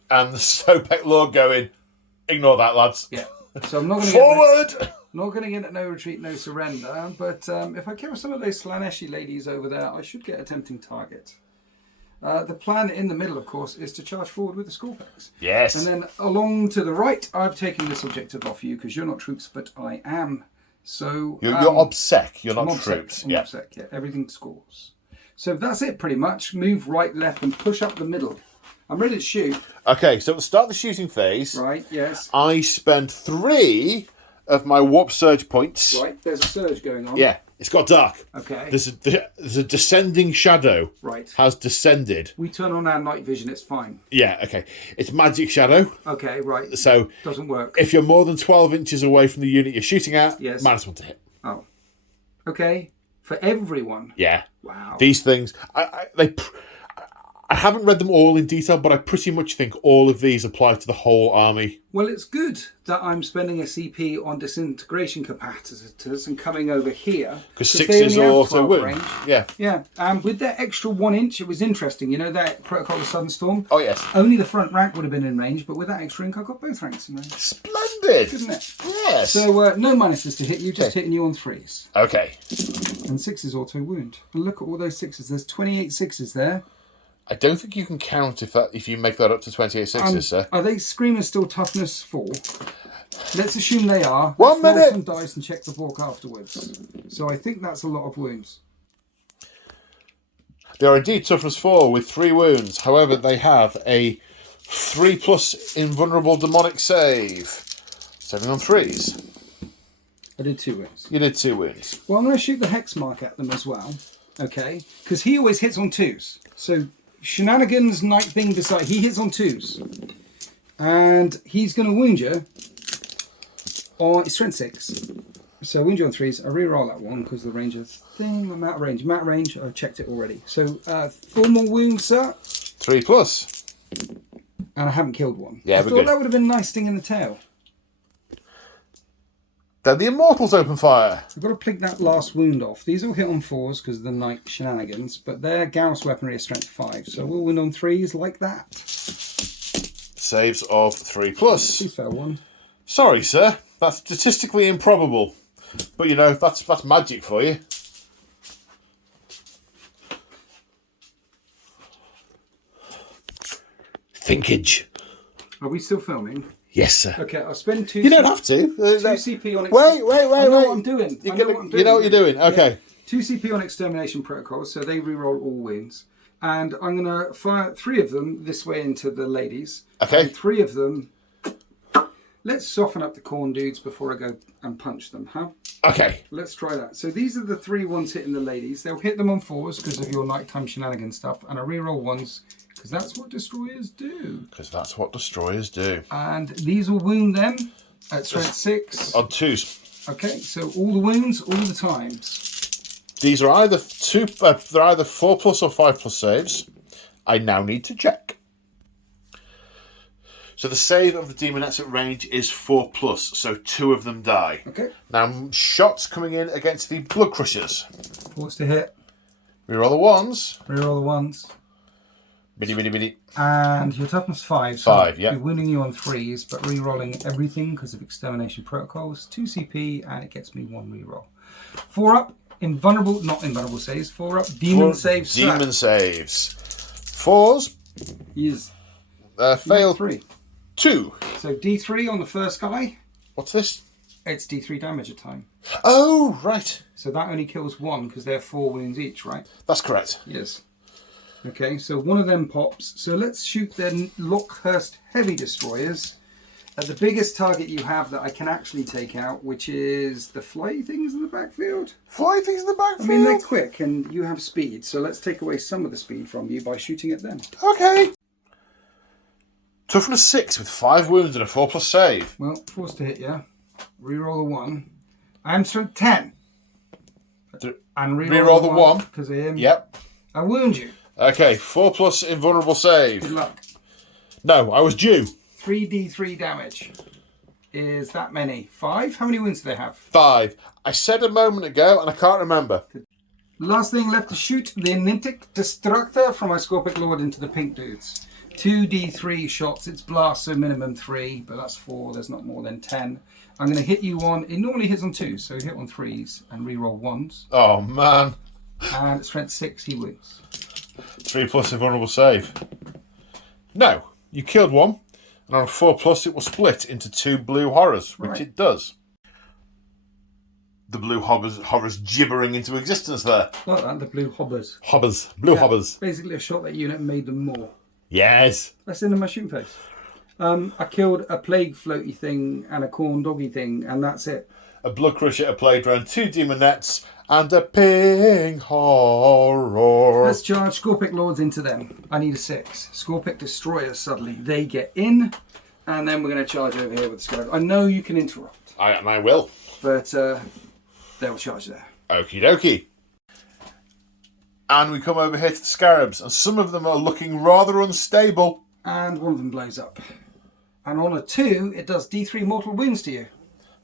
And the Sopek Lord going, ignore that, lads. Yeah. So I'm not going to forward. Not going to get it no retreat, no surrender, but if I kill some of those Slaneshi ladies over there, I should get a tempting target. The plan in the middle, of course, is to charge forward with the Scorpex. Yes. And then along to the right, I've taken this objective off you because you're not troops, but I am. So You're obsec, you're not I'm troops. I'm obsec, yeah. Everything scores. So that's it, pretty much. Move right, left, and push up the middle. I'm ready to shoot. Okay, so to start the shooting phase, Right, yes. I spend 3 of my warp surge points. Right, there's a surge going on. Yeah, it's got dark. Okay. There's a descending shadow. Right. Has descended. We turn on our night vision, it's fine. Yeah, okay. It's magic shadow. Okay, right. So doesn't work. if you're more than 12 inches away from the unit you're shooting at, yes. -1 to hit. Oh. Okay. For everyone. Yeah. Wow. These things, I haven't read them all in detail, but I pretty much think all of these apply to the whole army. Well, it's good that I'm spending a CP on disintegration capacitors and coming over here. Because 6s are also wound. Range. Yeah. Yeah. And with that extra 1 inch, it was interesting. You know that Protocol of Sudden Storm? Oh, yes. Only the front rank would have been in range, but with that extra ink, I got both ranks in range. Splendid. Isn't it? Yes. So, no minuses to hit you, just hitting you on 3s. Okay. And 6s auto wound. And look at all those 6s. There's 28 6s there. I don't think you can count if you make that up to 28 6s, sir. Are they Screamers still toughness 4? Let's assume they are. One minute. Roll some dice and check the book afterwards. So I think that's a lot of wounds. They are indeed toughness 4 with 3 wounds. However, they have a 3+ invulnerable demonic save. Saving on 3s. I did 2 wounds. You did 2 wounds. Well, I'm going to shoot the hex mark at them as well. Okay? Because he always hits on 2s. So Shenanigans Night thing beside, he hits on 2s. And he's going to wound you on strength 6. So wound you on 3s. I re-roll that one because the ranger thing, I'm out of range. I'm out of range, I checked it already. So 4 more wounds, sir. 3+. And I haven't killed one. Yeah, I thought that would have been a nice sting in the tail. Then the Immortals open fire. I've got to pick that last wound off. These all hit on 4s because of the night shenanigans, but their Garrus weaponry is strength 5, so we'll win on 3s like that. Saves of 3+. Please fail one. Sorry, sir. That's statistically improbable. But you know, that's magic for you. Thinkage. Are we still filming? Yes, sir. Okay, I'll spend 2 You don't have to. 2 CP on Wait. I know what I'm doing. You know what you're doing. Okay. Yeah. 2 CP on extermination protocols, so they reroll all wounds. And I'm going to fire 3 of them this way into the ladies. Okay. And 3 of them. Let's soften up the corn dudes before I go and punch them, huh? Okay. Let's try that. So these are the 3 ones hitting the ladies. They'll hit them on 4s because of your nighttime shenanigan stuff. And I reroll 1s because that's what destroyers do. And these will wound them at strength 6. On 2s. Okay, so all the wounds, all the times. These are either 4+ or 5+ saves. I now need to check. So the save of the demonettes at range is 4+, so 2 of them die. Okay. Now shots coming in against the blood crushers. Force to hit. Reroll the 1s. Reroll the 1s. Biddy. And your toughness 5. So 5, yeah. I'll be winning you on 3s, but re-rolling everything because of extermination protocols. 2 CP, and it gets me 1 re-roll. 4 up, not invulnerable saves. 4 up, demon saves. Demon saves. 4s. Yes. Failed. 3. 2. So D3 on the first guy. What's this? It's D3 damage a time. Oh, right. So that only kills 1 because they're 4 wounds each, right? That's correct. Yes. Okay, so one of them pops. So let's shoot their Lockhurst heavy destroyers at the biggest target you have that I can actually take out, which is the fly things in the backfield. Fly things in the backfield? I mean, they're quick and you have speed, so let's take away some of the speed from you by shooting at them. Okay. Toughness 6 with 5 wounds and a 4+ save. Well, forced to hit you. Reroll the 1. I am strength 10. And reroll the 1 because of him. Yep. I wound you. Okay, 4+ invulnerable save. Good luck. No, I was due. 3d3 damage. Is that many? 5? How many wounds do they have? 5. I said a moment ago and I can't remember. Last thing left to shoot the Aeronautica Destructor from my Scorpic Lord into the pink dudes. 2d3 shots. It's blast, so minimum 3, but that's 4. There's not more than 10. I'm going to hit you on... It normally hits on 2, so hit on 3s and reroll 1s. Oh, man. And at strength 6, he wins. 3+ invulnerable save. No, you killed one, and on a 4+, it will split into 2 blue horrors, which it does. The blue horrors gibbering into existence there. Like that, the blue hobbers. Hobbers. Basically a shot that unit and made them more. Yes. That's in my shooting phase. I killed a plague floaty thing and a corn doggy thing, and that's it. A blood crusher, a plague drone, 2 demonettes, and a pink horror. Let's charge Scorpic Lords into them. I need a 6. Scorpic Destroyers suddenly. They get in, and then we're going to charge over here with the Scarab. I know you can interrupt. I will. But they'll charge there. Okie dokie. And we come over here to the Scarabs, and some of them are looking rather unstable. And one of them blows up. And on a 2, it does D3 mortal wounds to you.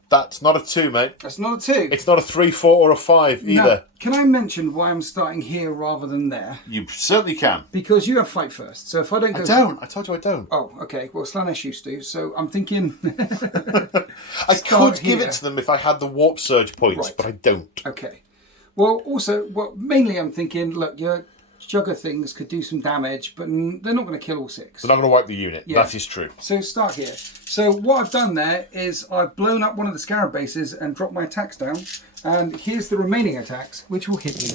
That's not a 2, mate. That's not a 2. It's not a 3, 4, or a 5 either. Now, can I mention why I'm starting here rather than there? You certainly can. Because you have fight first. So if I don't go... I don't. I told you I don't. Oh, okay. Well, Slanesh used to. So I'm thinking... I could give it to them if I had the warp surge points, but I don't. Okay. Well, also, mainly I'm thinking, look, your Jugger things could do some damage, but they're not going to kill all 6. They're not going to wipe the unit. Yeah. That is true. So start here. So what I've done there is I've blown up one of the Scarab bases and dropped my attacks down. And here's the remaining attacks, which will hit you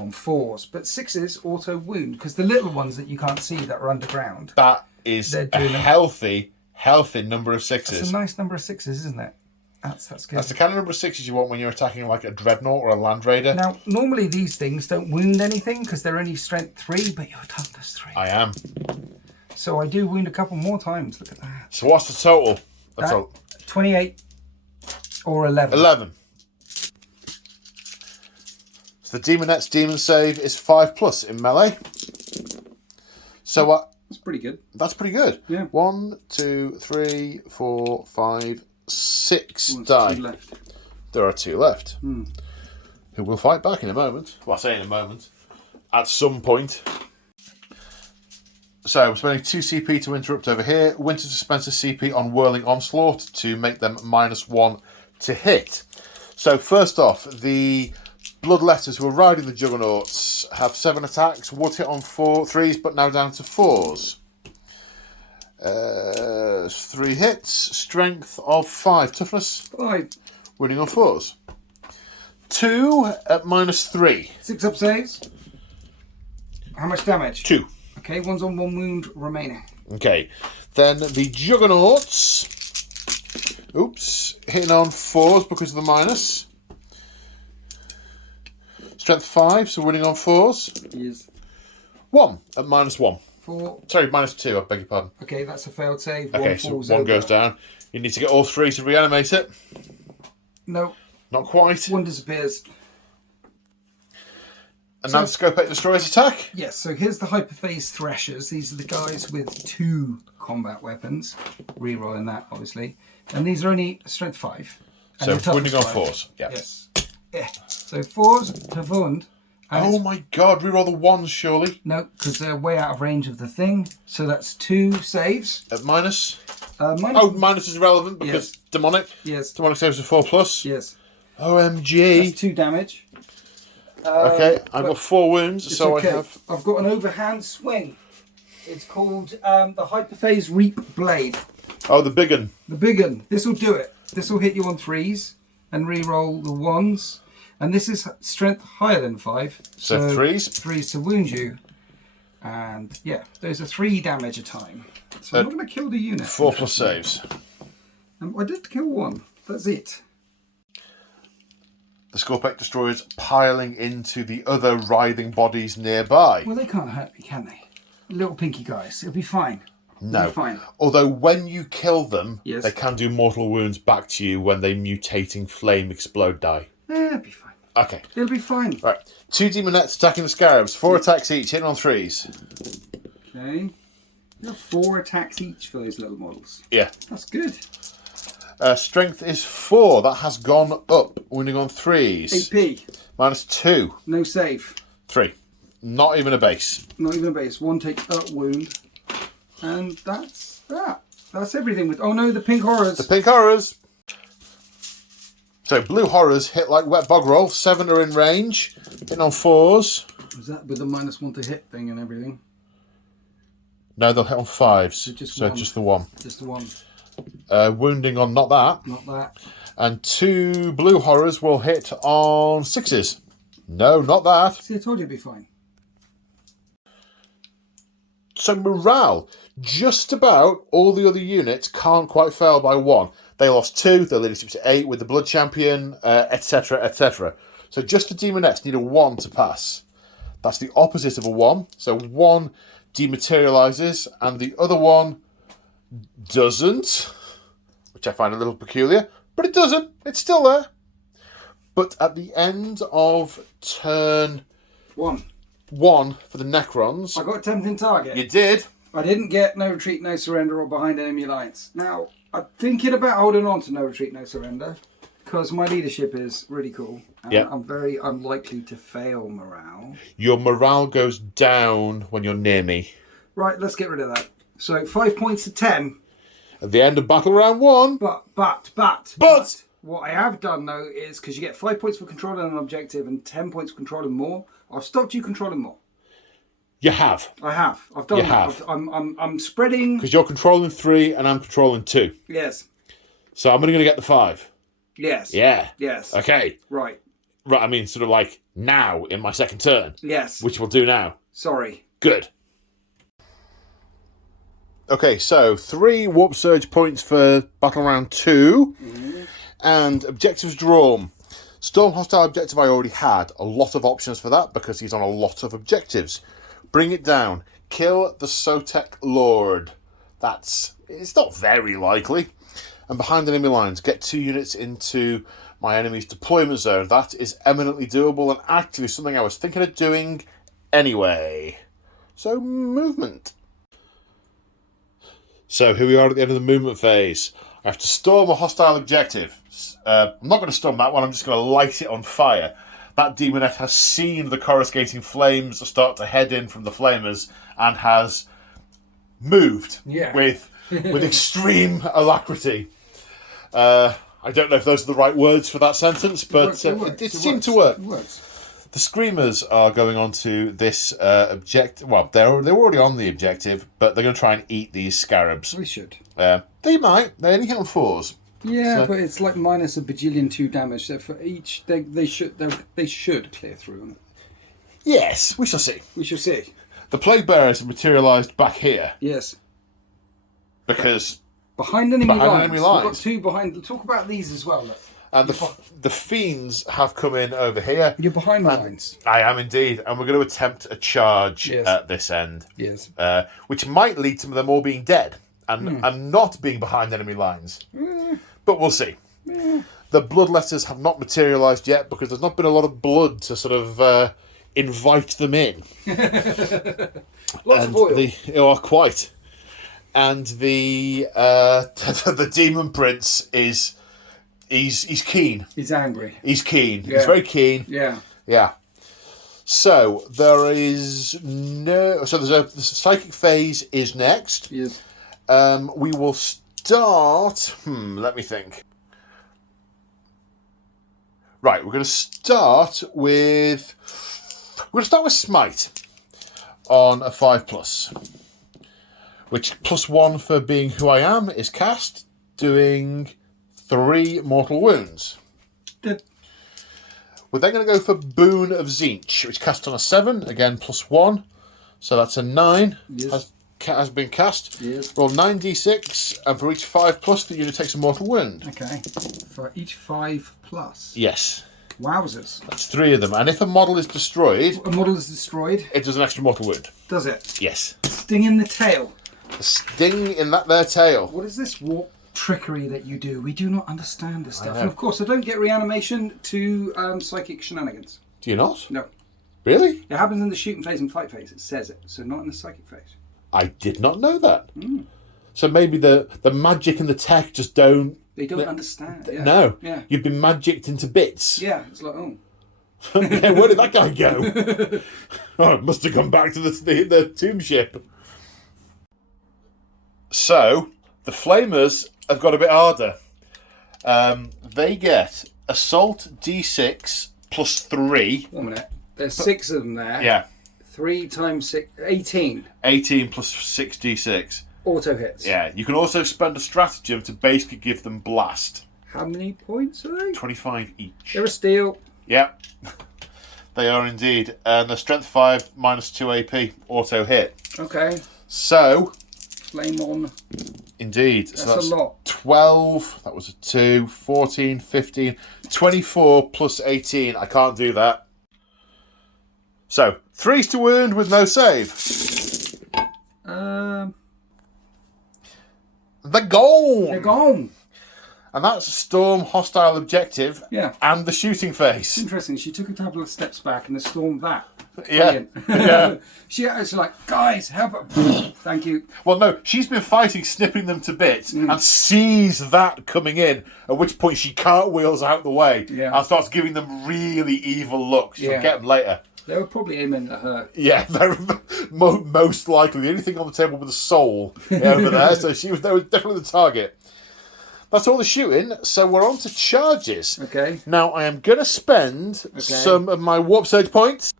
on 4s. But 6s auto wound, because the little ones that you can't see that are underground. That is a healthy number of 6s. That's a nice number of 6s, isn't it? That's good. That's the kind of number of 6s you want when you're attacking like a Dreadnought or a Land Raider. Now, normally these things don't wound anything because they're only strength 3, but you're toughness 3. I am. So I do wound a couple more times. Look at that. So what's the total? 28 or 11. 11. So the Demonette's Demon save is 5+ in melee. So that's pretty good. That's pretty good. Yeah. 1, 2, 3, 4, 5, 6 die. 2 left. There are 2 left. Who will fight back in a moment. Well, I say in a moment. At some point. So, we're spending 2 CP to interrupt over here. Winters of Winter CP on Whirling Onslaught to make them -1 to hit. So, first off, the Bloodletters who are riding the Juggernauts have 7 attacks. Would hit on 3s, but now down to 4s. 3 hits, strength of 5, toughness 5, winning on 4s. 2 at -3. 6 up saves. How much damage? 2. Okay, one's on 1 wound remaining. Okay, then the Juggernauts. Oops, hitting on 4s because of the minus. Strength 5, so winning on 4s. Yes. 1 at -1. 4. Sorry, -2, I beg your pardon. Okay, that's a failed save. Okay, so 1 goes down. You need to get all 3 to reanimate it. No. Not quite. 1 disappears. And now the Scorpic Destroyers attack? Yes, so here's the Hyperphase Threshers. These are the guys with 2 combat weapons. Rerolling that, obviously. And these are only strength 5. So wounding on 4s. Yeah. Yes. Yeah. So 4s to wound. Oh my god, reroll the 1s surely. No, because they're way out of range of the thing. So that's 2 saves. At minus? Minus. Oh, minus is irrelevant because demonic? Yes. Demonic saves are 4+. Yes. OMG. That's 2 damage. Okay, I've got 4 wounds, so okay. I've got an overhand swing. It's called the Hyperphase Reap Blade. Oh, the big un. The big un. This will do it. This will hit you on 3s and re-roll the 1s. And this is strength higher than 5. So 3s? 3s to wound you. And yeah, those are 3 damage a time. So I'm not going to kill the unit. 4+ saves. I did kill 1. That's it. The Scorpic Destroyers piling into the other writhing bodies nearby. Well, they can't hurt me, can they? Little pinky guys. It'll be fine. No. It'll be fine. Although when you kill them, yes, they can do mortal wounds back to you when they mutating flame explode die. It'll be fine. Okay. It'll be fine. Right. 2 Demonettes attacking the Scarabs. 4 attacks each, hitting on 3s. Okay. You have 4 attacks each for those little models. Yeah. That's good. Strength is 4. That has gone up. Wounding on 3s. AP. -2. No save. 3. Not even a base. Not even a base. 1 takes up wound. And that's that. That's everything with... Oh no, the pink horrors. The pink horrors. So blue horrors hit like wet bog roll. 7 are in range. Hitting on 4s. Was that with the -1 to hit thing and everything? No, they'll hit on 5s. So just the one. Just the one. Wounding on not that. Not that. And 2 blue horrors will hit on 6s. No, not that. See, I told you it'd be fine. So morale, just about all the other units can't quite fail by 1. They lost 2, they're leading to 8 with the Blood Champion, etc., etc. So just the Demonettes need a 1 to pass. That's the opposite of a 1. So 1 dematerializes and the other one doesn't, which I find a little peculiar, but it doesn't. It's still there. But at the end of turn 1 for the Necrons... I got a tempting target. You did. I didn't get no retreat, no surrender or behind enemy lines. Now, I'm thinking about holding on to no retreat, no surrender because my leadership is really cool. And I'm very unlikely to fail morale. Your morale goes down when you're near me. Right, let's get rid of that. So 5 points to 10. At the end of battle round 1. But what I have done though is because you get 5 points for controlling an objective and 10 points for controlling more. I've stopped you controlling more. You have. I have. I've done that. I'm spreading. Because you're controlling 3 and I'm controlling 2. Yes. So I'm only going to get the 5. Yes. Yeah. Yes. Okay. Right. Right. I mean, sort of like now in my second turn. Yes. Which we'll do now. Sorry. Good. Okay, so 3 Warp Surge points for battle round 2. Mm-hmm. And objectives drawn. Storm Hostile Objective I already had. A lot of options for that because he's on a lot of objectives. Bring it down. Kill the Sotek Lord. It's not very likely. And behind enemy lines, get 2 units into my enemy's deployment zone. That is eminently doable and actually something I was thinking of doing anyway. So, movement. So, here we are at the end of the movement phase. I have to storm a hostile objective. I'm not going to storm that one, I'm just going to light it on fire. That Demonette has seen the coruscating flames start to head in from the flamers and has moved with extreme alacrity. I don't know if those are the right words for that sentence, but it seemed to work. The Screamers are going on to this objective. Well, they're already on the objective, but they're going to try and eat these scarabs. We should. They might. They only hit on 4s. Yeah, so, but it's like minus a bajillion 2 damage. So for each, they should clear through on it. Yes, we shall see. We shall see. The Plague Bearers have materialised back here. Yes. Because behind enemy lines. We've got 2 behind. Talk about these as well. Look. And the Fiends have come in over here. You're behind the lines. I am indeed. And we're going to attempt a charge at this end. Yes. Which might lead to them all being dead and not being behind enemy lines. But we'll see. The Bloodletters have not materialised yet because there's not been a lot of blood to sort of invite them in. Lots of oil. Quite. And the Demon Prince is... He's keen. He's angry. He's keen. Yeah. He's very keen. Yeah. Yeah. So there's the psychic phase is next. Yes. We will start. Let me think. Right, we're going to start with. We're going to start with Smite on a 5+, which +1 for being who I am is cast, doing 3 mortal wounds. Good. We're then going to go for Boon of Tzeentch, which cast on a 7, again +1, so that's a 9. Yes. Has been cast. Yes. Roll 9d6, and for each 5+, the unit takes a mortal wound. Okay. For each 5+. Yes. Wowzers. That's 3 of them, and if a model is destroyed, it does an extra mortal wound. Does it? Yes. Sting in the tail. A sting in their tail. What is this warp trickery that you do? We do not understand this stuff. And of course, I don't get reanimation to psychic shenanigans. Do you not? No. Really? It happens in the shooting phase and fight phase. It says it. So not in the psychic phase. I did not know that. So maybe the magic and the tech just don't... They don't understand. Yeah. No. Yeah. You've been magicked into bits. Yeah. It's like, oh. Yeah, where did that guy go? Oh, it must have gone back to the tomb ship. So, the Flamers have got a bit harder. They get Assault D6 plus 3. 1 minute. There's 6 of them there. Yeah. 3 times 6, 18. 18 plus 6d6. Auto hits. Yeah. You can also spend a stratagem to basically give them blast. How many points are they? 25 each. They're a steal. Yeah. They are indeed. And the strength 5 minus 2 AP auto hit. Okay. So. Flame on. Indeed. That's, so that's a lot. 12. That was a 2. 14, 15. 24 plus 18. I can't do that. So, 3s to wound with no save. They're gone. They're gone. And that's Storm Hostile Objective. Yeah. And the Shooting Face. Interesting. She took a couple of steps back and they stormed that. Yeah. Yeah. She was like, guys, help her. Thank you. Well, no, she's been fighting, snipping them to bits, and sees that coming in, at which point she cartwheels out the way and starts giving them really evil looks. She'll get them later. They were probably aiming at her. Yeah, most likely. The only thing on the table with a soul over there, so they were definitely the target. That's all the shooting, so we're on to charges. Okay. Now, I am going to spend some of my Warp Surge points.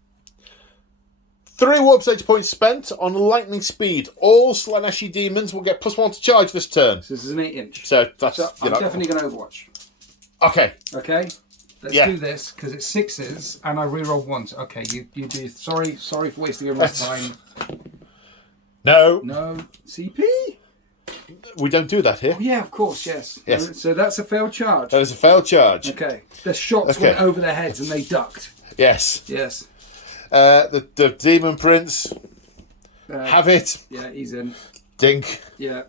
3 Warp Surge points spent on Lightning Speed. All Slaaneshi demons will get +1 to charge this turn. So this is an 8-inch. So that's... I'm definitely going to Overwatch. Okay. Okay? Let's do this, because it's 6s, and I reroll once. Okay, you do... Sorry for wasting everyone's time. No. No. CP? We don't do that here. Oh, yeah, of course, yes. So that's a failed charge. That is a failed charge. Okay. The shots went over their heads and they ducked. Yes. Yes. The Demon Prince. Have it. Yeah, he's in. Dink. Yeah.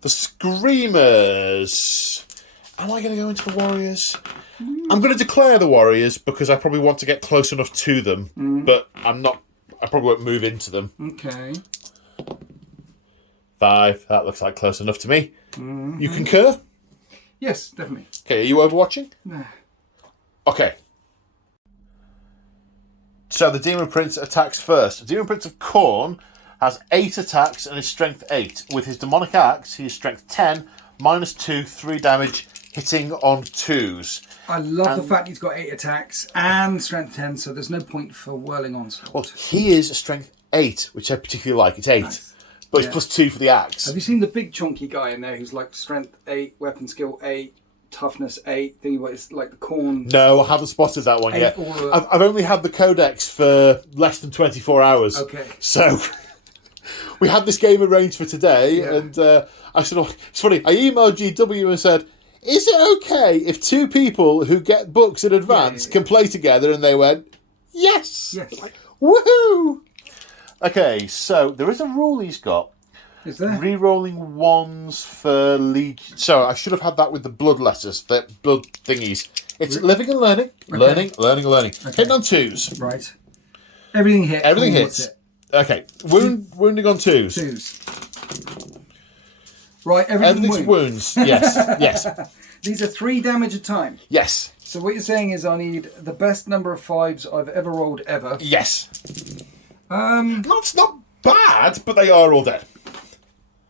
The Screamers. Am I going to go into the Warriors? I'm going to declare the Warriors because I probably want to get close enough to them, but I'm not. I probably won't move into them. Okay. 5. That looks like close enough to me. You concur? Yes, definitely. Okay, are you overwatching? Nah. Okay. So the Demon Prince attacks first. The Demon Prince of Khorne has 8 attacks and is strength 8. With his demonic axe, he is strength 10, -2, 3 damage, hitting on 2s. I love the fact he's got 8 attacks and strength 10, so there's no point for whirling onslaught. Well, he is a strength 8, which I particularly like. It's 8. Nice. But it's +2 for the axe. Have you seen the big chunky guy in there who's like strength 8, weapon skill 8, toughness 8, thingy, but it's like the Khorne? No, I haven't spotted that one yet. I've only had the codex for less than 24 hours. Okay. So we had this game arranged for today, and I said, it's funny, I emailed GW and said, is it okay if 2 people who get books in advance can play together? And they went, yes. Like, woohoo! Okay, so there is a rule he's got. Is there? Rerolling 1s for Legion. So I should have had that with the blood letters, the blood thingies. It's living and learning. Learning. Okay. Hitting on 2s. Right. Everything hits. Everything hits. Okay. Wounding on 2s. 2s. Right, everything's wounds. Yes. Yes. These are 3 damage a time. Yes. So what you're saying is I need the best number of 5s I've ever rolled ever. Yes. That's not bad, but they are all dead.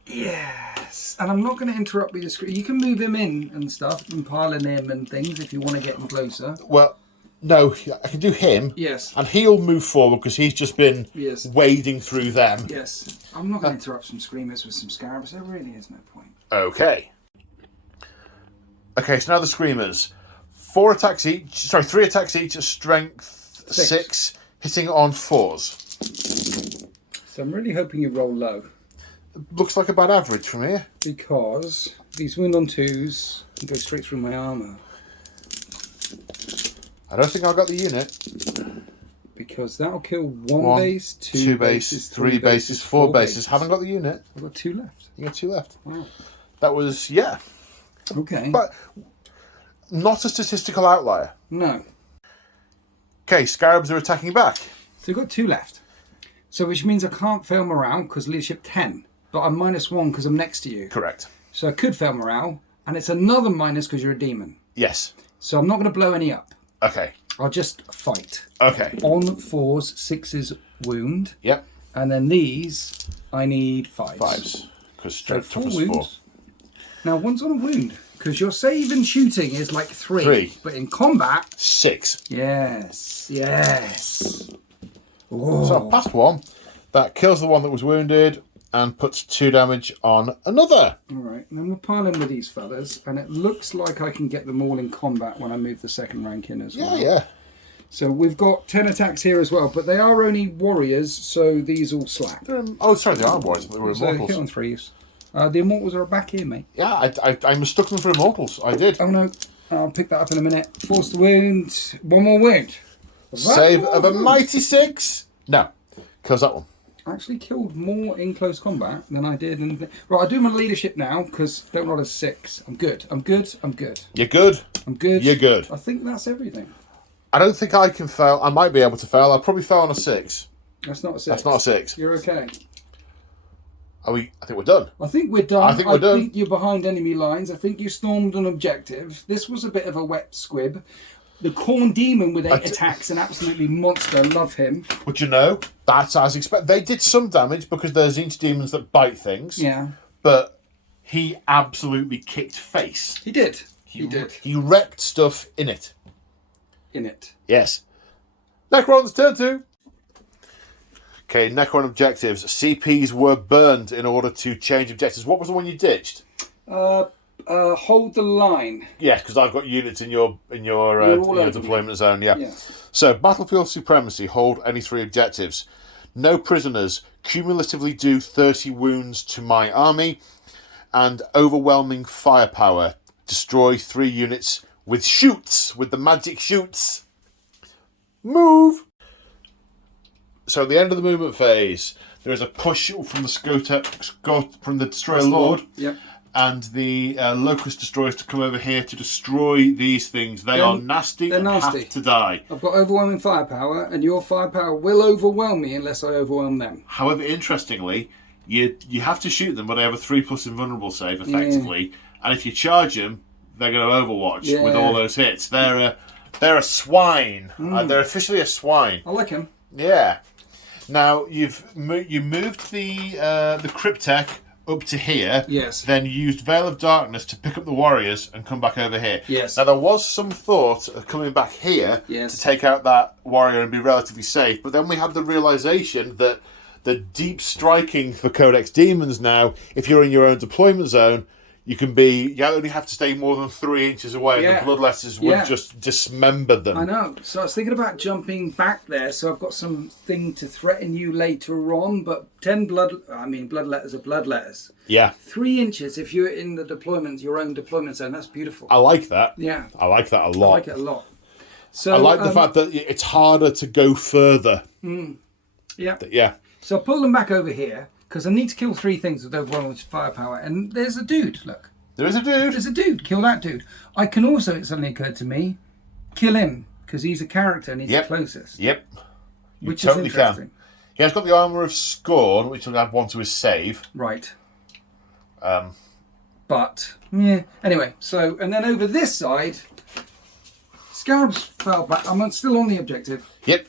Yes. And I'm not going to interrupt with the screen. You can move him in and stuff and pile in him and things if you want to get him closer. Well, no, I can do him. Yes. And he'll move forward because he's just been wading through them. Yes. I'm not going to interrupt some screamers with some scarabs. There really is no point. Okay. Okay, so now the Screamers. 3 attacks each, strength 6, hitting on 4s. So I'm really hoping you roll low. Looks like a bad average from here. Because these wound on 2s and go straight through my armour. I don't think I've got the unit. Because that'll kill 1 base, 2 bases, 3 bases, 4 bases. Haven't got the unit. I've got 2 left. You got 2 left. Wow. That was, Okay. But not a statistical outlier. No. Okay, Scarabs are attacking back. So you've got 2 left. So which means I can't fail morale because leadership 10. But I'm -1 because I'm next to you. Correct. So I could fail morale. And it's another minus because you're a demon. Yes. So I'm not going to blow any up. Okay. I'll just fight. Okay. On 4s, 6s wound. Yep. And then these, I need 5s. 5s. because So strength 4 toughness 4. wounds. Now, one's on a wound, because your save in shooting is like 3. 3. But in combat... 6. Yes, yes. Oh. So past 1. That kills the one that was wounded and puts 2 damage on another. All right, and then we're piling with these fellas, and it looks like I can get them all in combat when I move the second rank in as well. Yeah. So we've got 10 attacks here as well, but they are only warriors, so these all slap. Oh, sorry, they are warriors. They were So immortals. hit on 3s. The immortals are back here, mate. Yeah, I mistook them for immortals. I did. Oh no, I'll pick that up in a minute. Force the wound. 1 more wound. Save of a mighty 6. No, kills that one. I actually killed more in close combat than I did in... Right, I'll do my leadership now, because don't roll a 6. I'm good. I'm good. I'm good. You're good. I'm good. You're good. I think that's everything. I don't think I can fail. I might be able to fail. I'll probably fail on a 6. That's not a 6. That's not a 6. You're okay. Are we? I think we're done. I think we're done. I think we're done. I think you're behind enemy lines. I think you stormed an objective. This was a bit of a wet squib. The Corn Demon with 8 attacks, an absolutely monster. Love him. But you know, that's as expected. They did some damage because there's Zinch demons that bite things. Yeah. But he absolutely kicked face. He did. He did. He wrecked stuff in it. In it. Yes. Necron's turn 2. Okay, Necron Objectives. CPs were burned in order to change objectives. What was the one you ditched? Hold the line. Yes, because I've got units in your deployment zone. Yeah. So battlefield supremacy. Hold any 3 objectives. No prisoners. Cumulatively do 30 wounds to my army, and overwhelming firepower. Destroy 3 units with shoots. With the magic shoots. Move. So at the end of the movement phase, there is a push from the Destroyer Lord. Yep. And the Locust Destroyers to come over here to destroy these things. They are nasty and have to die. I've got overwhelming firepower, and your firepower will overwhelm me unless I overwhelm them. However, interestingly, you have to shoot them, but they have a 3+ invulnerable save, effectively. Yeah. And if you charge them, they're going to overwatch with all those hits. They're a swine. They're officially a swine. I like him. Yeah. Now, you moved the Cryptek up to here, yes. Then you used Veil of Darkness to pick up the warriors and come back over here. Yes. Now there was some thought of coming back here to take out that warrior and be relatively safe, but then we had the realization that the deep striking for Codex Daemons now, if you're in your own deployment zone, you only have to stay more than 3 inches away, and the bloodletters would just dismember them. I know. So I was thinking about jumping back there, so I've got something to threaten you later on. But 10 blood letters are blood letters. Yeah. 3 inches if you're in the your own deployment zone. That's beautiful. I like that. Yeah. I like that a lot. I like it a lot. So I like the fact that it's harder to go further. Yeah. Yeah. So I'll pull them back over here, because I need to kill 3 things with overwhelming firepower. And there's a dude, look. There is a dude. There's a dude. Kill that dude. I can also, it suddenly occurred to me, kill him, because he's a character and he's the closest. Yep. Which totally is interesting. He has got the Armour of Scorn, which will add 1 to his save. Right. But, yeah. Anyway, so, and then over this side, Scarabs fell back. I'm still on the objective. Yep.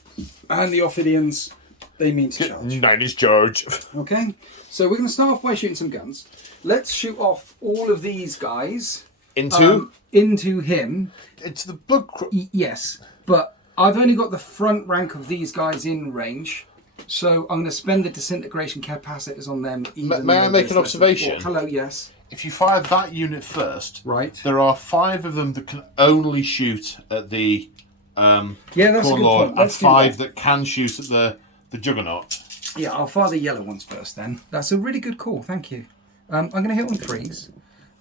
And the Ophidians, they mean to charge. 9 is charge. Okay. So we're going to start off by shooting some guns. Let's shoot off all of these guys. Into him. Into the blood... Yes. But I've only got the front rank of these guys in range. So I'm going to spend the disintegration capacitors on them. May I make an observation? Hello, yes. If you fire that unit first, right, there are 5 of them that can only shoot at the that's a good Lord, point. and 5 that can shoot at the Juggernaut. Yeah, I'll fire the yellow ones first then. That's a really good call, thank you. I'm going to hit on 3s,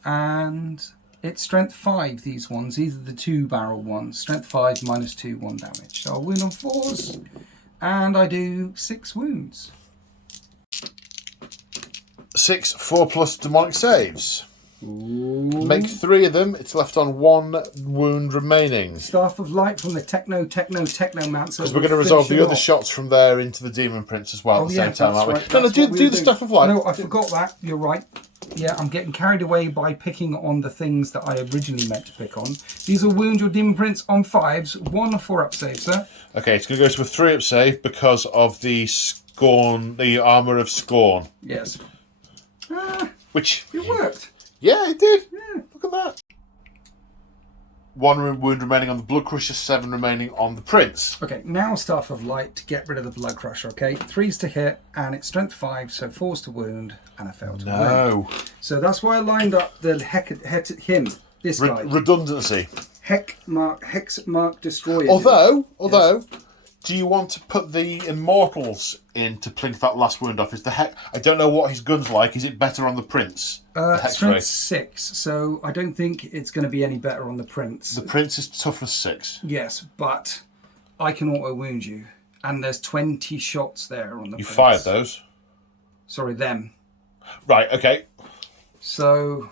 and it's strength 5, these ones. These are the 2-barrel ones. Strength 5, -2, 1 damage. So I'll wound on 4s, and I do 6 wounds. 6 4+ demonic saves. Ooh. Make 3 of them. It's left on 1 wound remaining. Staff of Light from the Technomancer. Because we're going to resolve the other shots from there into the Demon Prince as well at the same time, aren't we? Right. No, do the Staff of Light. No, I forgot that. You're right. Yeah, I'm getting carried away by picking on the things that I originally meant to pick on. These will wound your Demon Prince on 5s. 1 4-up save, sir. Okay, it's going to go to a 3-up save because of the Scorn, the Armour of Scorn. Yes. Which... It worked. Yeah, it did. Yeah. Look at that. 1 wound remaining on the Blood Crusher, 7 remaining on the Prince. Okay, now Staff of Light to get rid of the Blood Crusher, okay? 3's to hit, and it's strength 5, so 4's to wound, and a fail to wound. So that's why I lined up the this guy. Redundancy. Hex Mark Destroyer. Although, do you want to put the Immortals in to plink that last wound off? Is the heck? I don't know what his gun's like. Is it better on the Prince? Strength 6, so I don't think it's going to be any better on the Prince. The Prince is toughness 6. Yes, but I can auto wound you, and there's 20 shots there on the Prince. You fired those? Sorry, them. Right. Okay. So,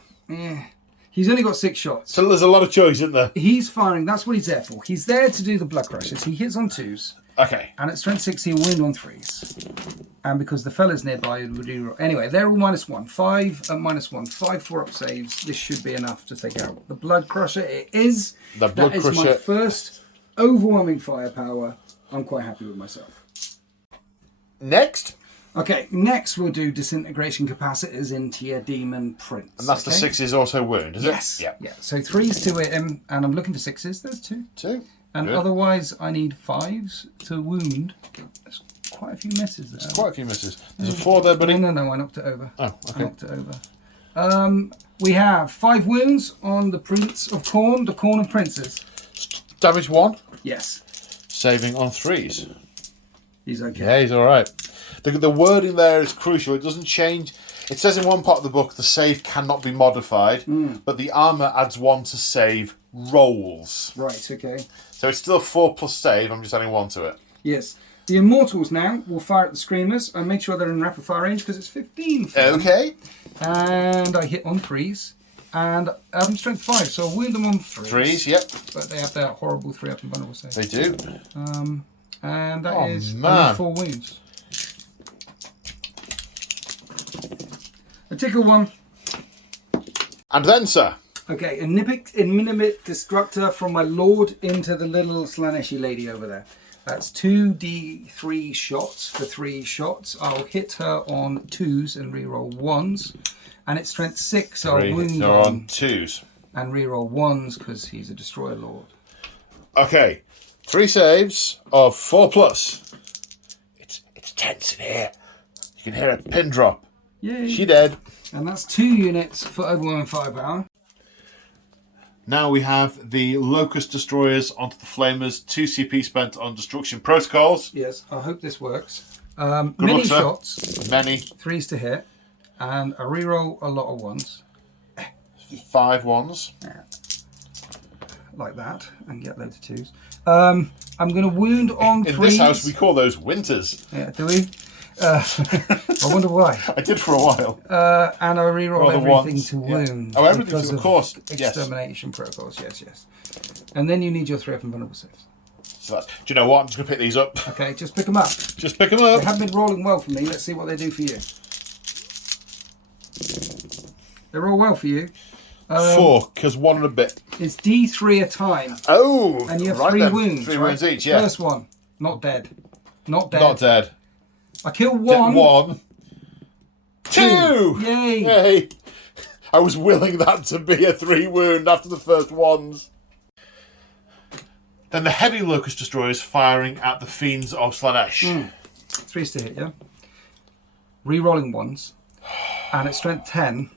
he's only got 6 shots. So there's a lot of choice, isn't there? He's firing. That's what he's there for. He's there to do the Blood Crushers. He hits on 2s. Okay. And at strength 6, he'll wound on 3s. And because the fella's nearby, it would do... Anyway, they're all -1. 5 at -1. 5 4-up saves. This should be enough to take out the Blood Crusher. It is. The Blood Crusher. That is my first overwhelming firepower. I'm quite happy with myself. Next. Okay, next we'll do disintegration capacitors into your Demon Prince. And that's the 6's also wound, is it? Yes. Yeah. So 3's to hit him, and I'm looking for 6's. There's 2. 2. And Good. Otherwise, I need 5's to wound. There's quite a few misses there. There's quite a few misses. There's a 4 there, buddy. No, I knocked it over. Oh, okay. I knocked it over. We have 5 wounds on the Prince of Khorne, the Khorne of Princes. Damage 1. Yes. Saving on 3's. He's okay. Yeah, he's all right. The wording there is crucial. It doesn't change. It says in one part of the book the save cannot be modified, but the armour adds 1 to save rolls. Right, okay. So it's still a 4+ save. I'm just adding 1 to it. Yes. The Immortals now will fire at the Screamers and make sure they're in rapid fire range because it's 15 for them. Okay. And I hit on 3's. And I'm strength 5, so I'll wound them on 3's. 3's, yep. But they have that horrible 3-up and vulnerable save. They do. And that is only 4 wounds. A tickle 1. And then, sir. Okay, a Minimit Destructor from my Lord into the little Slaaneshi lady over there. That's 2d3 shots for 3 shots. I'll hit her on 2s and reroll 1s. And it's strength 6, so I'll wound on 2s. And reroll 1s because he's a Destroyer Lord. Okay, 3 saves of 4+. It's tense in here. You can hear a pin drop. Yay. She dead. And that's 2 units for overwhelming firepower. Now we have the Locust Destroyers onto the Flamers. 2 CP spent on Destruction Protocols. Yes, I hope this works. Many shots. Many. 3's to hit. And I reroll a lot of 1s. 5 1s. Yeah. Like that. And get loads of 2s. I'm going to wound on 3s. In this house, we call those Winters. Yeah, do we? I wonder why. I did for a while. And I reroll everything to wound. Oh, everything to, of course. Extermination protocols, yes. And then you need your 3-up and vulnerable saves. So that's, do you know what? I'm just going to pick these up. Okay, just pick them up. Just pick them up. They haven't been rolling well for me. Let's see what they do for you. They roll well for you. 4, because 1 and a bit. It's D3 a time. Oh, and you have right 3 then. wounds. 3 right? wounds each, yeah. First one, not dead. Not dead. Not dead. I kill 1. 1. 2! Yay! I was willing that to be a 3 wound after the first ones. Then the heavy Locust Destroyers firing at the Fiends of Slaanesh. 3's to hit, yeah? Rerolling 1s. And at strength 10,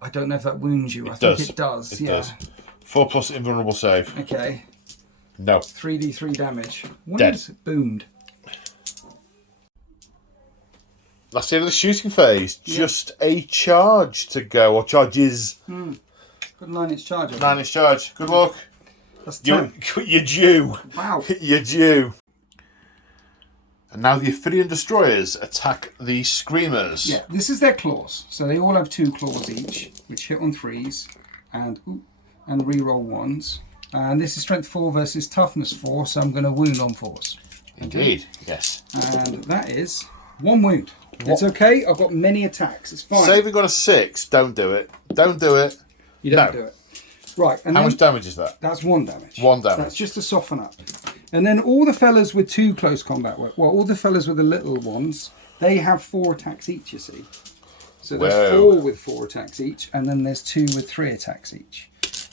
I don't know if that wounds you. I think it does. It does. 4+ invulnerable save. Okay. No. 3d3 damage. Dead. Boomed. That's the end of the shooting phase. Yeah. Just a charge to go, or charges. Good 9-inch charge. 9-inch charge. Good luck. That's 10. You're due. Wow. You're due. And now the Ophidian Destroyers attack the Screamers. Yeah, this is their claws. So they all have 2 claws each, which hit on 3s and reroll 1s. And this is strength 4 versus toughness 4, so I'm going to wound on 4s. Indeed, yes. And that is 1 wound. It's okay. I've got many attacks. It's fine. Saving on a 6. Don't do it. Don't do it. You don't do it. Right. And how much damage is that? That's 1 damage. 1 damage. That's just to soften up. And then all the fellas with 2 close combat work. Well, all the fellas with the little ones, they have 4 attacks each, you see. So there's 4 with 4 attacks each, and then there's 2 with 3 attacks each.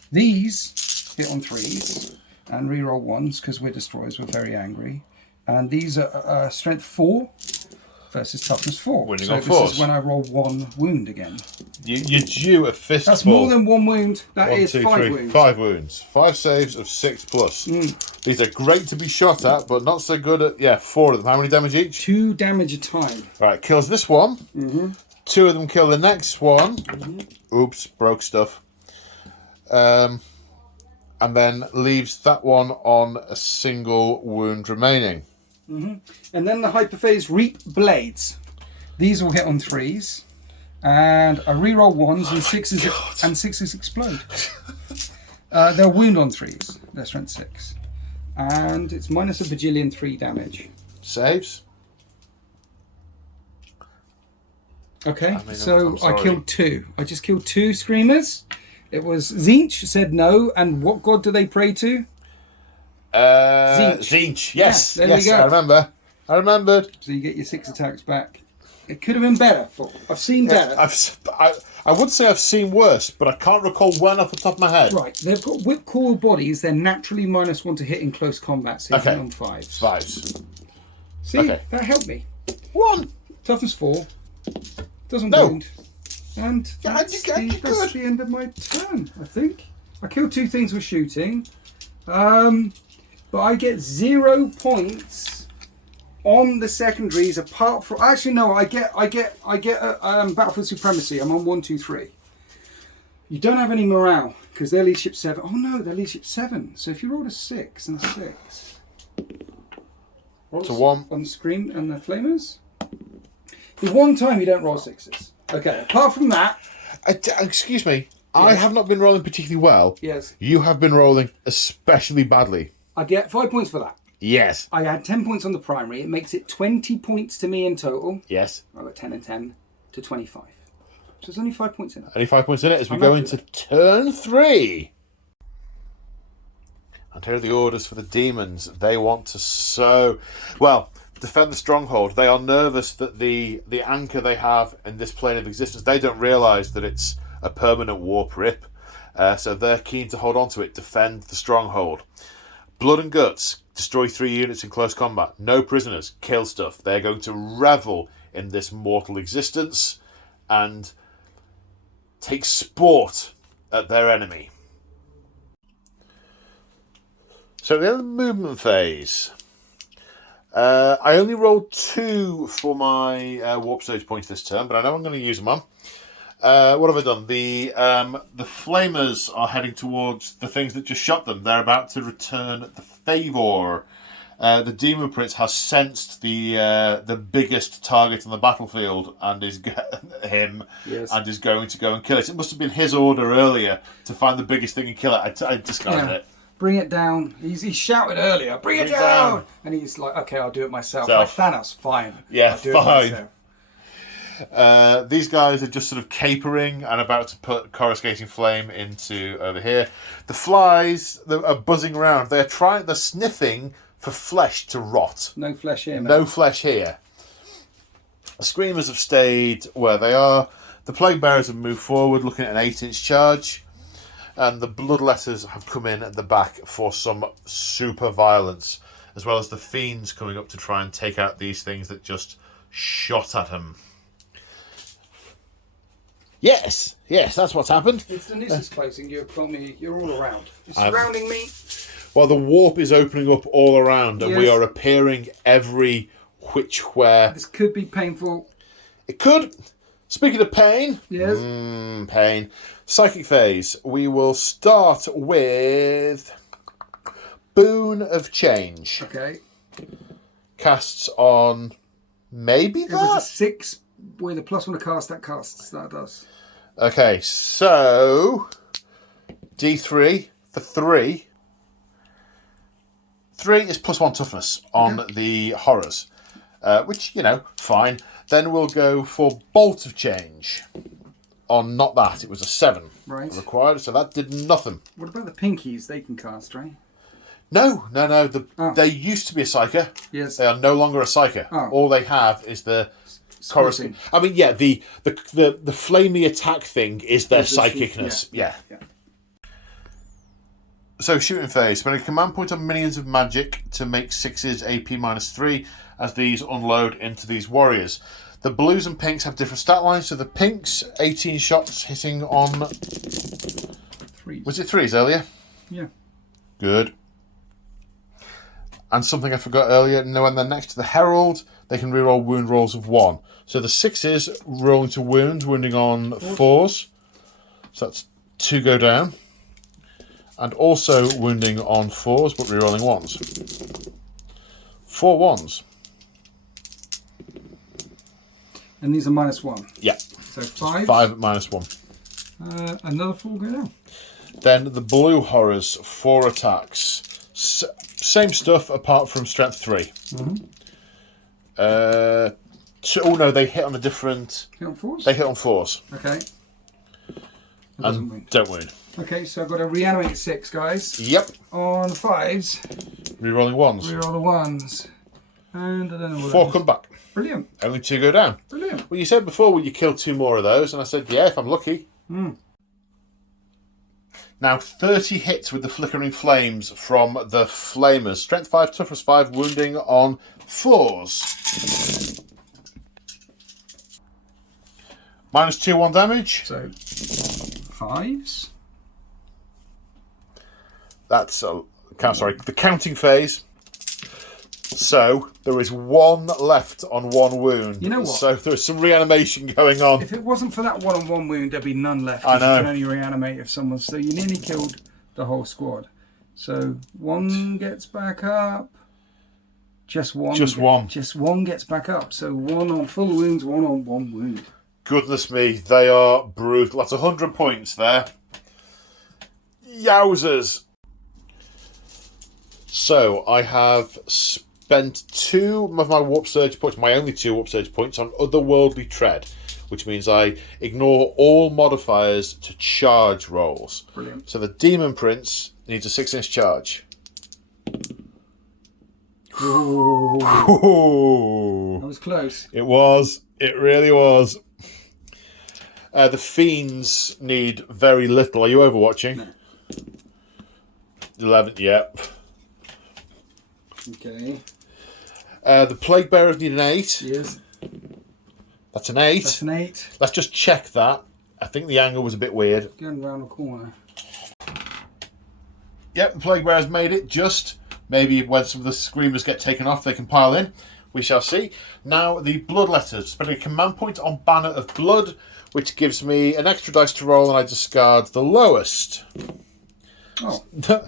These hit on 3s and reroll 1s because we're destroyers, we're very angry. And these are strength 4 versus toughness 4. Winning so on this force. is when I roll 1 wound again. You're due a fistful. That's more than 1 wound. That 1, is 2, 5 3, wounds. 5 wounds. 5 saves of 6+. These are great to be shot at, but not so good at... 4 of them. How many damage each? 2 damage a time. Right, kills this one. 2 of them kill the next one. Oops, broke stuff. And then leaves that one on a single wound remaining. And then the Hyperphase Reap Blades. These will hit on 3s. And I reroll 1s and 6s and 6s explode. They'll wound on 3s. They're strength 6. And it's minus a bajillion 3 damage. Saves. Okay, so I killed 2. I just killed 2 Screamers. It was Tzeentch said no, and what god do they pray to? Tzeentch. Yes, yeah, there you go. I remembered. So you get your 6 attacks back. It could have been better. I've seen better. I would say I've seen worse, but I can't recall one off the top of my head. Right, they've got whip core bodies. They're naturally -1 to hit in close combat, so hitting on 5s. 5s. See, that helped me. 1. Toughness 4. Doesn't No. wound. And that's the end of my turn, I think. I killed 2 things with shooting. But I get 0 points on the secondaries apart from... Actually, no, I get Battlefield Supremacy. I'm on 1, 2, 3. You don't have any morale because they're leadership 7. Oh no, they're leadership 7. So if you rolled a 6 and a 6... To 1. On the screen and the flamers? The one time you don't roll 6s. Okay, apart from that... Excuse me. Yes. I have not been rolling particularly well. Yes. You have been rolling especially badly. I get 5 points for that. Yes. I had 10 points on the primary. It makes it 20 points to me in total. Yes. I got 10 and 10 to 25. So there's only 5 points in it. Only 5 points in it as we go into turn 3. And here are the orders for the demons. They want to defend the stronghold. They are nervous that the anchor they have in this plane of existence, they don't realise that it's a permanent warp rip. So they're keen to hold on to it, defend the stronghold. Blood and guts, destroy 3 units in close combat. No prisoners, kill stuff. They're going to revel in this mortal existence and take sport at their enemy. So the other movement phase. I only rolled 2 for my warp stage points this turn, but I know I'm going to use them on. What have I done? The flamers are heading towards the things that just shot them. They're about to return the favour. The demon prince has sensed the biggest target on the battlefield and is and is going to go and kill it. It must have been his order earlier to find the biggest thing and kill it. I discarded it. Bring it down. He shouted earlier, bring it down! And he's like, okay, I'll do it myself. Like Thanos, fine. Yeah, I'll do fine. it myself. These guys are just sort of capering and about to put coruscating flame into over here. The flies that are buzzing around, they're sniffing for flesh to rot. No flesh here, man. No flesh here. The Screamers have stayed where they are. The Plague Bearers have moved forward, looking at an 8-inch charge. And the Bloodletters have come in at the back for some super violence, as well as the Fiends coming up to try and take out these things that just shot at them. Yes, that's what's happened. It's the nuisance closing. You're all around. You're surrounding me. Well, the warp is opening up all around, and we are appearing every which where. This could be painful. It could. Speaking of pain. Yes. Pain. Psychic phase. We will start with Boon of Change. Okay. Casts on maybe that? It was a 6 with a +1 to cast. That does. Okay, so D3 for 3. 3 is +1 toughness on the horrors, which, fine. Then we'll go for Bolt of Change. On not that, it was a 7 required, so that did nothing. What about the pinkies? They can cast, right? No. They used to be a psyker. Yes. They are no longer a psyker. Oh. All they have is the splitting. I mean, yeah, the flamey attack thing is their psychicness. Yeah. So, shooting phase. Spend a command point on minions of magic to make 6's AP -3 as these unload into these warriors. The blues and pinks have different stat lines. So the pinks, 18 shots hitting on... Threes. Was it 3s earlier? Yeah. Good. And something I forgot earlier, when they're next to the Herald, they can reroll wound rolls of 1. So the 6s rolling to wounds, wounding on 4s. So that's 2 go down. And also wounding on 4s, but rerolling 1s. 4 1s. And these are -1. Yeah. So 5. 5 at -1. Another 4 go down. Then the blue horrors, 4 attacks. Same stuff apart from strength 3. Oh no, they hit on a different... Hit on 4s? They hit on 4s. Okay. And don't wound. Okay, so I've got to reanimate 6, guys. Yep. On 5s. Rerolling 1s. Reroll the 1s. And I don't know what 4 come back. Brilliant. Only 2 go down. Brilliant. Well, you said before, will you kill 2 more of those? And I said, yeah, if I'm lucky. Now, 30 hits with the flickering flames from the Flamers. Strength 5, toughness 5, wounding on 4s. -2 on damage. So, 5s. That's the counting phase. So there is 1 left on 1 wound. You know what? So there's some reanimation going on. If it wasn't for that 1-on-1 wound, there'd be none left. I know. You can only reanimate if someone. So you nearly killed the whole squad. So 1 gets back up. Just 1. Just 1. Just 1 gets back up. So 1 on full wounds, 1 on 1 wound. Goodness me, they are brutal. That's 100 points there. Yowzers. So I have spent 2 of my warp surge points, my only 2 warp surge points, on otherworldly tread, which means I ignore all modifiers to charge rolls. Brilliant. So the Demon Prince needs a 6-inch charge. Ooh. Ooh. That was close. It was. It really was. The Fiends need very little. Are you overwatching? No. 11, yeah. Okay. The Plague Bearers need an 8. Yes. That's an 8. That's an 8. Let's just check that. I think the angle was a bit weird. Going round the corner. Yep, the Plague Bearers made it. Just maybe when some of the Screamers get taken off, they can pile in. We shall see. Now, the Blood Letters. Spending a command point on Banner of Blood, which gives me an extra dice to roll, and I discard the lowest. Oh.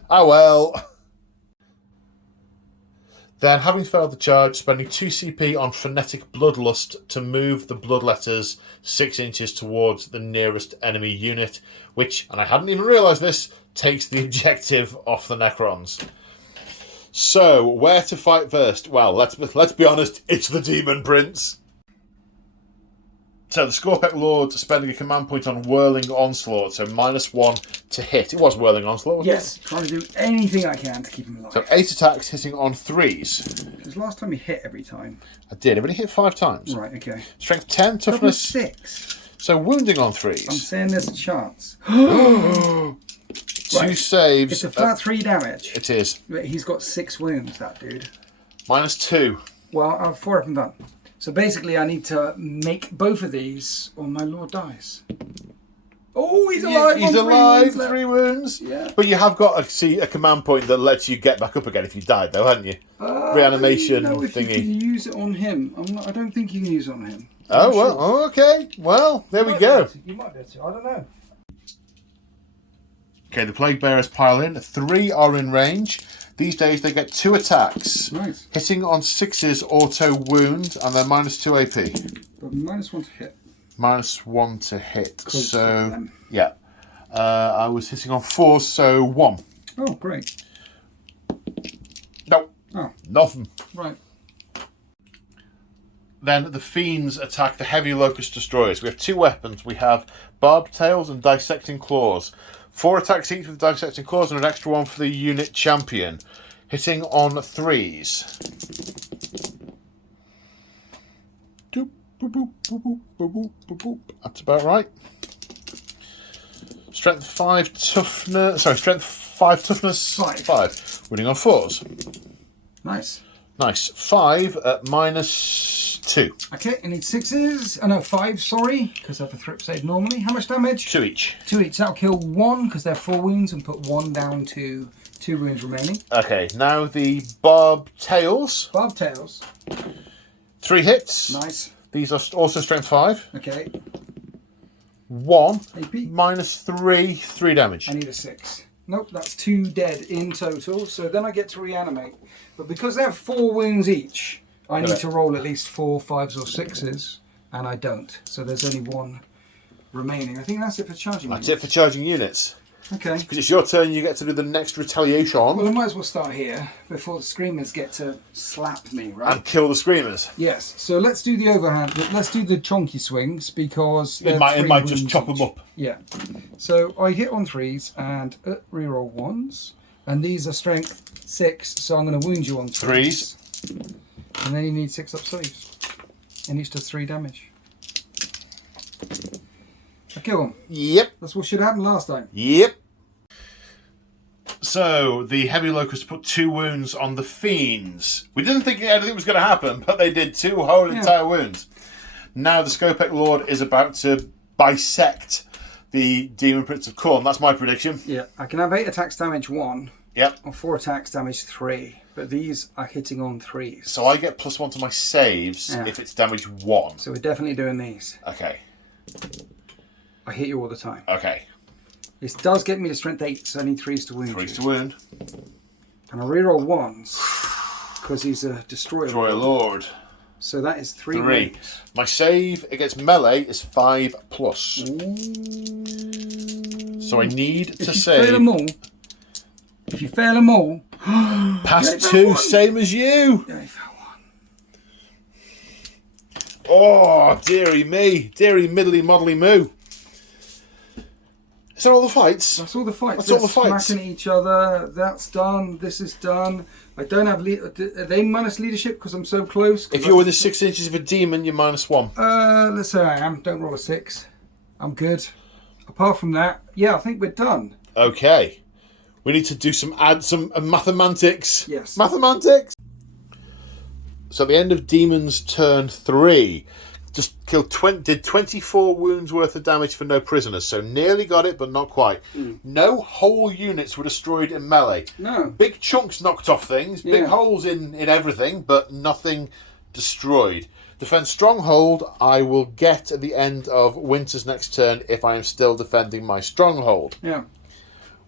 Oh well. Then, having failed the charge, spending 2 CP on Frenetic Bloodlust to move the Blood Letters 6 inches towards the nearest enemy unit, which, and I hadn't even realised this, takes the objective off the Necrons. So, where to fight first? Well, let's be honest, it's the Demon Prince. So the Scorpec Lord spending a command point on Whirling Onslaught, so -1 to hit. It was Whirling Onslaught, wasn't Yes, trying to do anything I can to keep him alive. it? So 8 attacks hitting on 3s. Because last time he hit every time. I did. I've only hit 5 times. Right, okay. Strength 10, That was toughness 6. So wounding on I'm 3s. saying there's a chance. 2 Right. saves. It's a flat 3 damage. It is. But he's got 6 wounds, that dude. -2. Well, I have 4 of them done. So basically I need to make both of these or my lord dies. Oh, he's alive. He's on 3 alive. wounds left. 3 wounds. Yeah. But you have got a command point that lets you get back up again if you died, though, haven't you? Reanimation I don't know if thingy. you can use it on him. I don't think you can use it on him. Oh, I'm well, sure. oh, okay. Well, there we You go. might be able to. I don't know. Okay, the Plague Bearers pile in. 3 are in range. These days they get 2 attacks. Nice. Hitting on 6s auto wound, and they're -2 AP. But -1 to hit. -1 to hit. Close to So, them. yeah. I was hitting on 4, so 1. Oh, great. No. Oh, Nothing. right. Then the Fiends attack the heavy Locust Destroyers. We have 2 weapons. We have Barbed Tails and Dissecting Claws. 4 attacks each with Dissecting Claws and an extra 1 for the unit champion. Hitting on 3s. Boop, boop, boop, boop, boop, boop, boop, boop. That's about right. Strength 5, toughness. Sorry, strength 5, toughness 5. Winning on 4s. Nice. Nice. 5 at -2. Okay, I need 6s. Oh no, 5, sorry, because I have a threat save normally. How much damage? 2 each. 2 each. That'll kill 1 because they're 4 wounds and put 1 down to 2 wounds remaining. Okay, now the bobtails. Bobtails. 3 hits. Nice. These are also strength 5. Okay. 1 AP. -3, 3 damage. I need a 6. Nope, that's 2 dead in total. So then I get to reanimate. But because they have 4 wounds each, I need to roll at least 4, 5s or 6s, and I don't. So there's only 1 remaining. I think that's it for charging That's units. it for charging units. Okay. Because it's your turn, you get to do the next retaliation. Well, I might as well start here before the screamers get to slap me, right? And kill the screamers. Yes. So let's do the overhand. Let's do the chonky swings because It might just chop them up. Yeah. So I hit on 3s and reroll 1s, and these are strength 6. So I'm going to wound you on 3s. And then you need 6 up saves, and each does 3 damage. I kill them. Yep. That's what should happen last time. Yep. So, the Heavy Locust put 2 wounds on the Fiends. We didn't think anything was going to happen, but they did 2 whole entire wounds. Now the Skopek Lord is about to bisect the Demon Prince of Khorne. That's my prediction. Yeah, I can have 8 attacks damage 1. Yep. Or 4 attacks damage 3. But these are hitting on 3s. So I get +1 to my saves if it's damage 1. So we're definitely doing these. Okay. I hit you all the time. Okay. This does get me to strength 8, so I need 3s to wound 3s you. to wound. And I reroll 1s because he's a destroyer. Destroyer Lord. So that is 3 3. wounds. My save against melee is 5+. So I need to save. If you fail them all, Pass 2, same as you. yeah, you fail 1. Oh, dearie me. Dearie middly moddly moo. Is that all the fights? That's all the fights. That's all the fights. Smacking at each other. That's done. This is done. I don't have... Are they minus leadership because I'm so close? If you're within 6 inches of a demon, you're -1. Let's say I am. Don't roll a 6. I'm good. Apart from that, yeah, I think we're done. Okay. We need to do some mathematics. Yes. Mathematics. So at the end of Demon's turn 3, just did 24 wounds worth of damage for no prisoners. So nearly got it, but not quite. No whole units were destroyed in melee. No. Big chunks knocked off things, big holes in everything, but nothing destroyed. Defend stronghold, I will get at the end of Winter's next turn if I am still defending my stronghold. Yeah.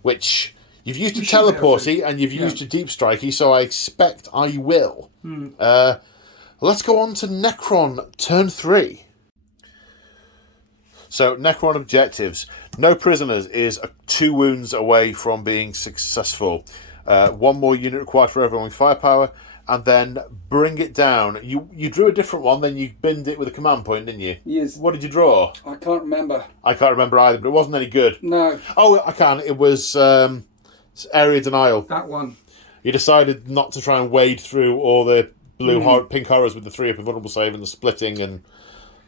Which you've used a teleporty and you've used a deep strikey, so I expect I will. Let's go on to Necron turn 3. So Necron Objectives. No prisoners is 2 wounds away from being successful. 1 more unit required for overwhelming firepower. And then bring it down. You drew a different one, then you binned it with a command point, didn't you? Yes. What did you draw? I can't remember. I can't remember either, but it wasn't any good. No. Oh, I can. It was Area Denial. That one. You decided not to try and wade through all the pink horrors with the 3 up invulnerable save and the splitting and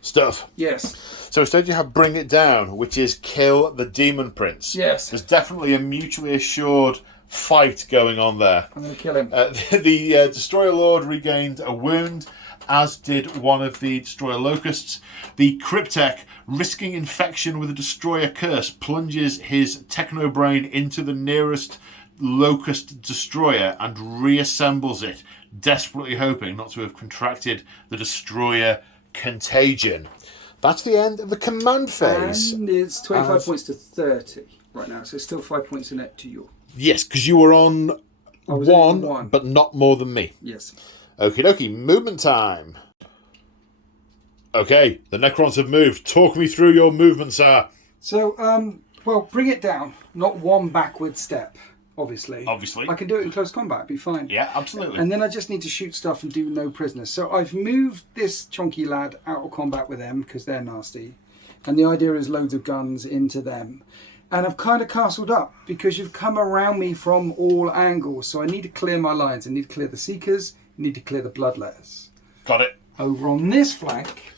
stuff. Yes. So instead you have Bring It Down, which is kill the Demon Prince. Yes. There's definitely a mutually assured fight going on there. I'm going to kill him. The Destroyer Lord regained a wound, as did one of the Destroyer Locusts. The Cryptek, risking infection with a Destroyer Curse, plunges his Technobrain into the nearest Locust Destroyer and reassembles it, desperately hoping not to have contracted the Destroyer Contagion. That's the end of the command phase. And it's 25 points to 30 right now, so it's still 5 points in it to you. Yes, because you were on one, one, but not more than me. Yes. Okie dokie, movement time. Okay, the Necrons have moved. Talk me through your movement, sir. So, well, bring it down. Not 1 backward step, obviously. Obviously. I can do it in close combat, it'd be fine. Yeah, absolutely. And then I just need to shoot stuff and do no prisoners. So I've moved this chunky lad out of combat with them because they're nasty. And the idea is loads of guns into them. And I've kind of castled up because you've come around me from all angles. So I need to clear my lines. I need to clear the Seekers. I need to clear the Bloodletters. Got it. Over on this flank,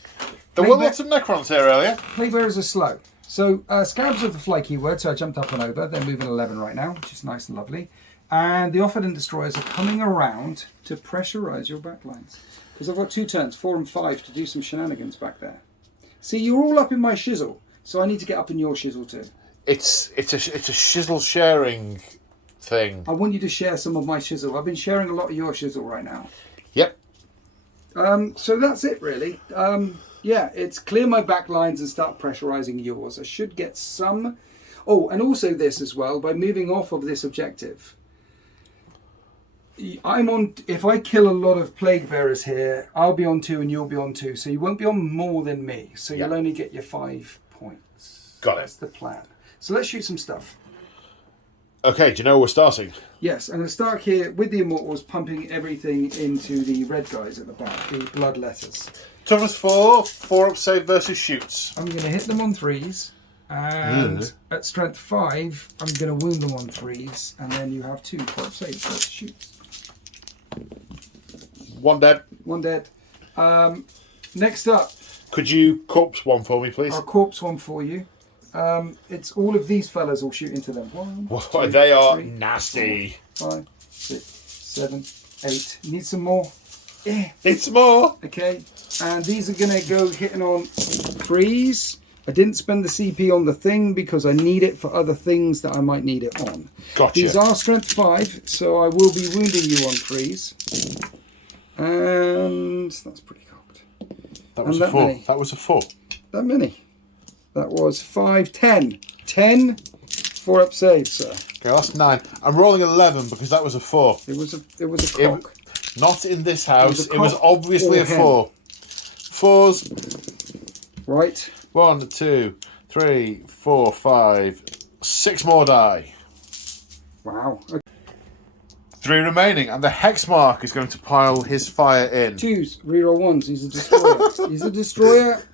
There were lots of Necrons here earlier. Plague Bearers are slow. So Scarabs are the fly keyword, so I jumped up and over. They're moving 11 right now, which is nice and lovely. And the Untitled Destroyers are coming around to pressurise your backlines. Because I've got 2 turns, 4 and 5, to do some shenanigans back there. See, you're all up in my shizzle, so I need to get up in your shizzle too. It's a shizzle sharing thing. I want you to share some of my shizzle. I've been sharing a lot of your shizzle right now. Yep. So that's it really. Yeah, it's clear my backlines and start pressurising yours. I should get some... Oh, and also this as well, by moving off of this objective. I'm on... If I kill a lot of Plague Bearers here, I'll be on 2 and you'll be on 2. So you won't be on more than me. So you'll only get your 5 points. Got it. That's the plan. So let's shoot some stuff. Okay, do you know where we're starting? Yes, I'm going to start here with the Immortals, pumping everything into the red guys at the back, the blood letters. Toughness 4, 4 up save versus shoots. I'm going to hit them on 3s, and at strength 5, I'm going to wound them on 3s, and then you have 2 4 up saves versus shoots. 1 dead. 1 dead. Next up. Could you corpse 1 for me, please? I'll corpse 1 for you. It's all of these fellas will shoot into them. 1, Whoa, 2, they are 3, nasty. 4, 5, 6, 7, 8. Need some more? Yeah. It's more. Okay, and these are going to go hitting on 3s. I didn't spend the CP on the thing because I need it for other things that I might need it on. Gotcha. These are strength 5, so I will be wounding you on 3s. And that's pretty cocked. That was a 4. Many. That was a 4. That many. That was 5, 10. 10, 4 up save, sir. Okay, that's 9. I'm rolling 11 because that was a 4. It was a cock. Not in this house. It was cock obviously or a hen. 4. 4s. Right. 1, 2, 3, 4, 5, 6 more die. Wow. Okay. 3 remaining, and the hex mark is going to pile his fire in. 2s, reroll 1s. He's a destroyer. He's a destroyer.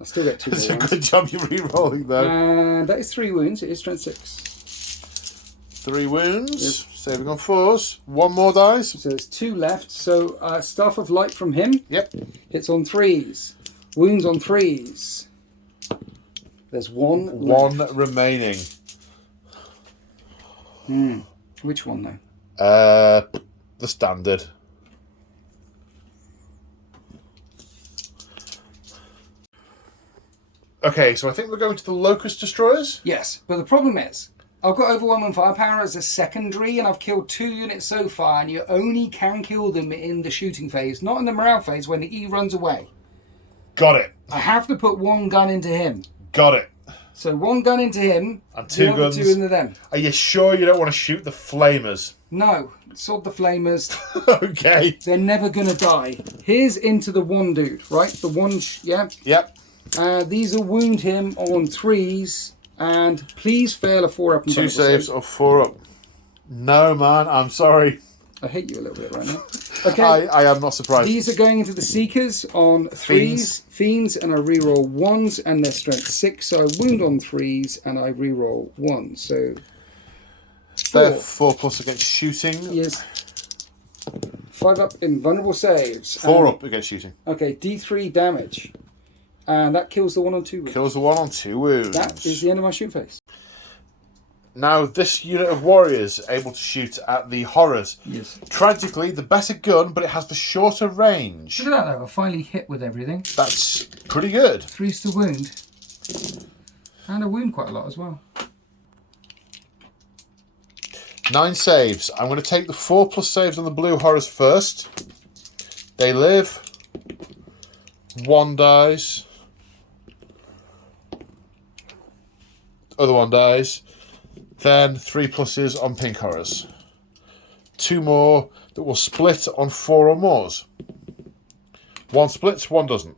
I still get 2 It's a more good job you're re-rolling though. And that is 3 wounds. It is strength 6. 3 wounds. Yep. Saving on 4s. 1 more dice. So there's 2 left. So Staff of Light from him. Yep. Hits on 3s. Wounds on 3s. There's 1 left. 1 remaining. Which one though? The standard. Okay, so I think we're going to the Locust Destroyers. Yes, but the problem is, I've got overwhelming firepower as a secondary, and I've killed 2 units so far, and you only can kill them in the shooting phase, not in the morale phase when the E runs away. Got it. I have to put 1 gun into him. Got it. So 1 gun into him, And 2 the other guns. 2 into them. Are you sure you don't want to shoot the flamers? No, sod the flamers. Okay. They're never going to die. Here's into the 1 dude, right? The 1, yeah? Yep. These will wound him on 3s, and please fail a 4 up and 2 saves of 4 up. No, man, I'm sorry. I hate you a little bit right now. Okay. I am not surprised. These are going into the Seekers on 3s, Fiends, and I reroll 1s, and they're strength 6, so I wound on 3s, and I reroll 1. So They're 4 plus against shooting. Yes. 5 up in vulnerable saves. 4 up against shooting. Okay, D3 damage. And that kills the 1 on 2 wounds. Kills the 1 on 2 wounds. That is the end of my shoot phase. Now, this unit of warriors able to shoot at the horrors. Yes. Tragically, the better gun, but it has the shorter range. Look at that though, I finally hit with everything. That's pretty good. 3s to wound. And I wound quite a lot as well. 9 saves. I'm going to take the 4 plus saves on the blue horrors first. They live. 1 dies. Other 1 dies. Then 3 pluses on pink horrors. 2 more that will split on 4 or mores. 1 splits, 1 doesn't.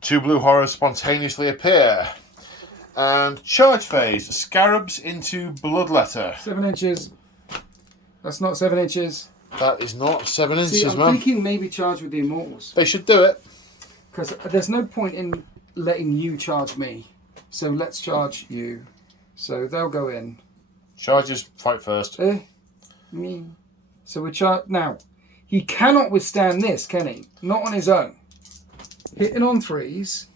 2 blue horrors spontaneously appear. And charge phase, scarabs into bloodletter. 7 inches. That's not 7 inches. That is not 7 inches, See, I'm man. thinking maybe charge with the Immortals. They should do it. Because there's no point in letting you charge me. So let's charge you. So they'll go in. Charges, fight first. Me. So we charge. Now, he cannot withstand this, can he? Not on his own. hitting on 3s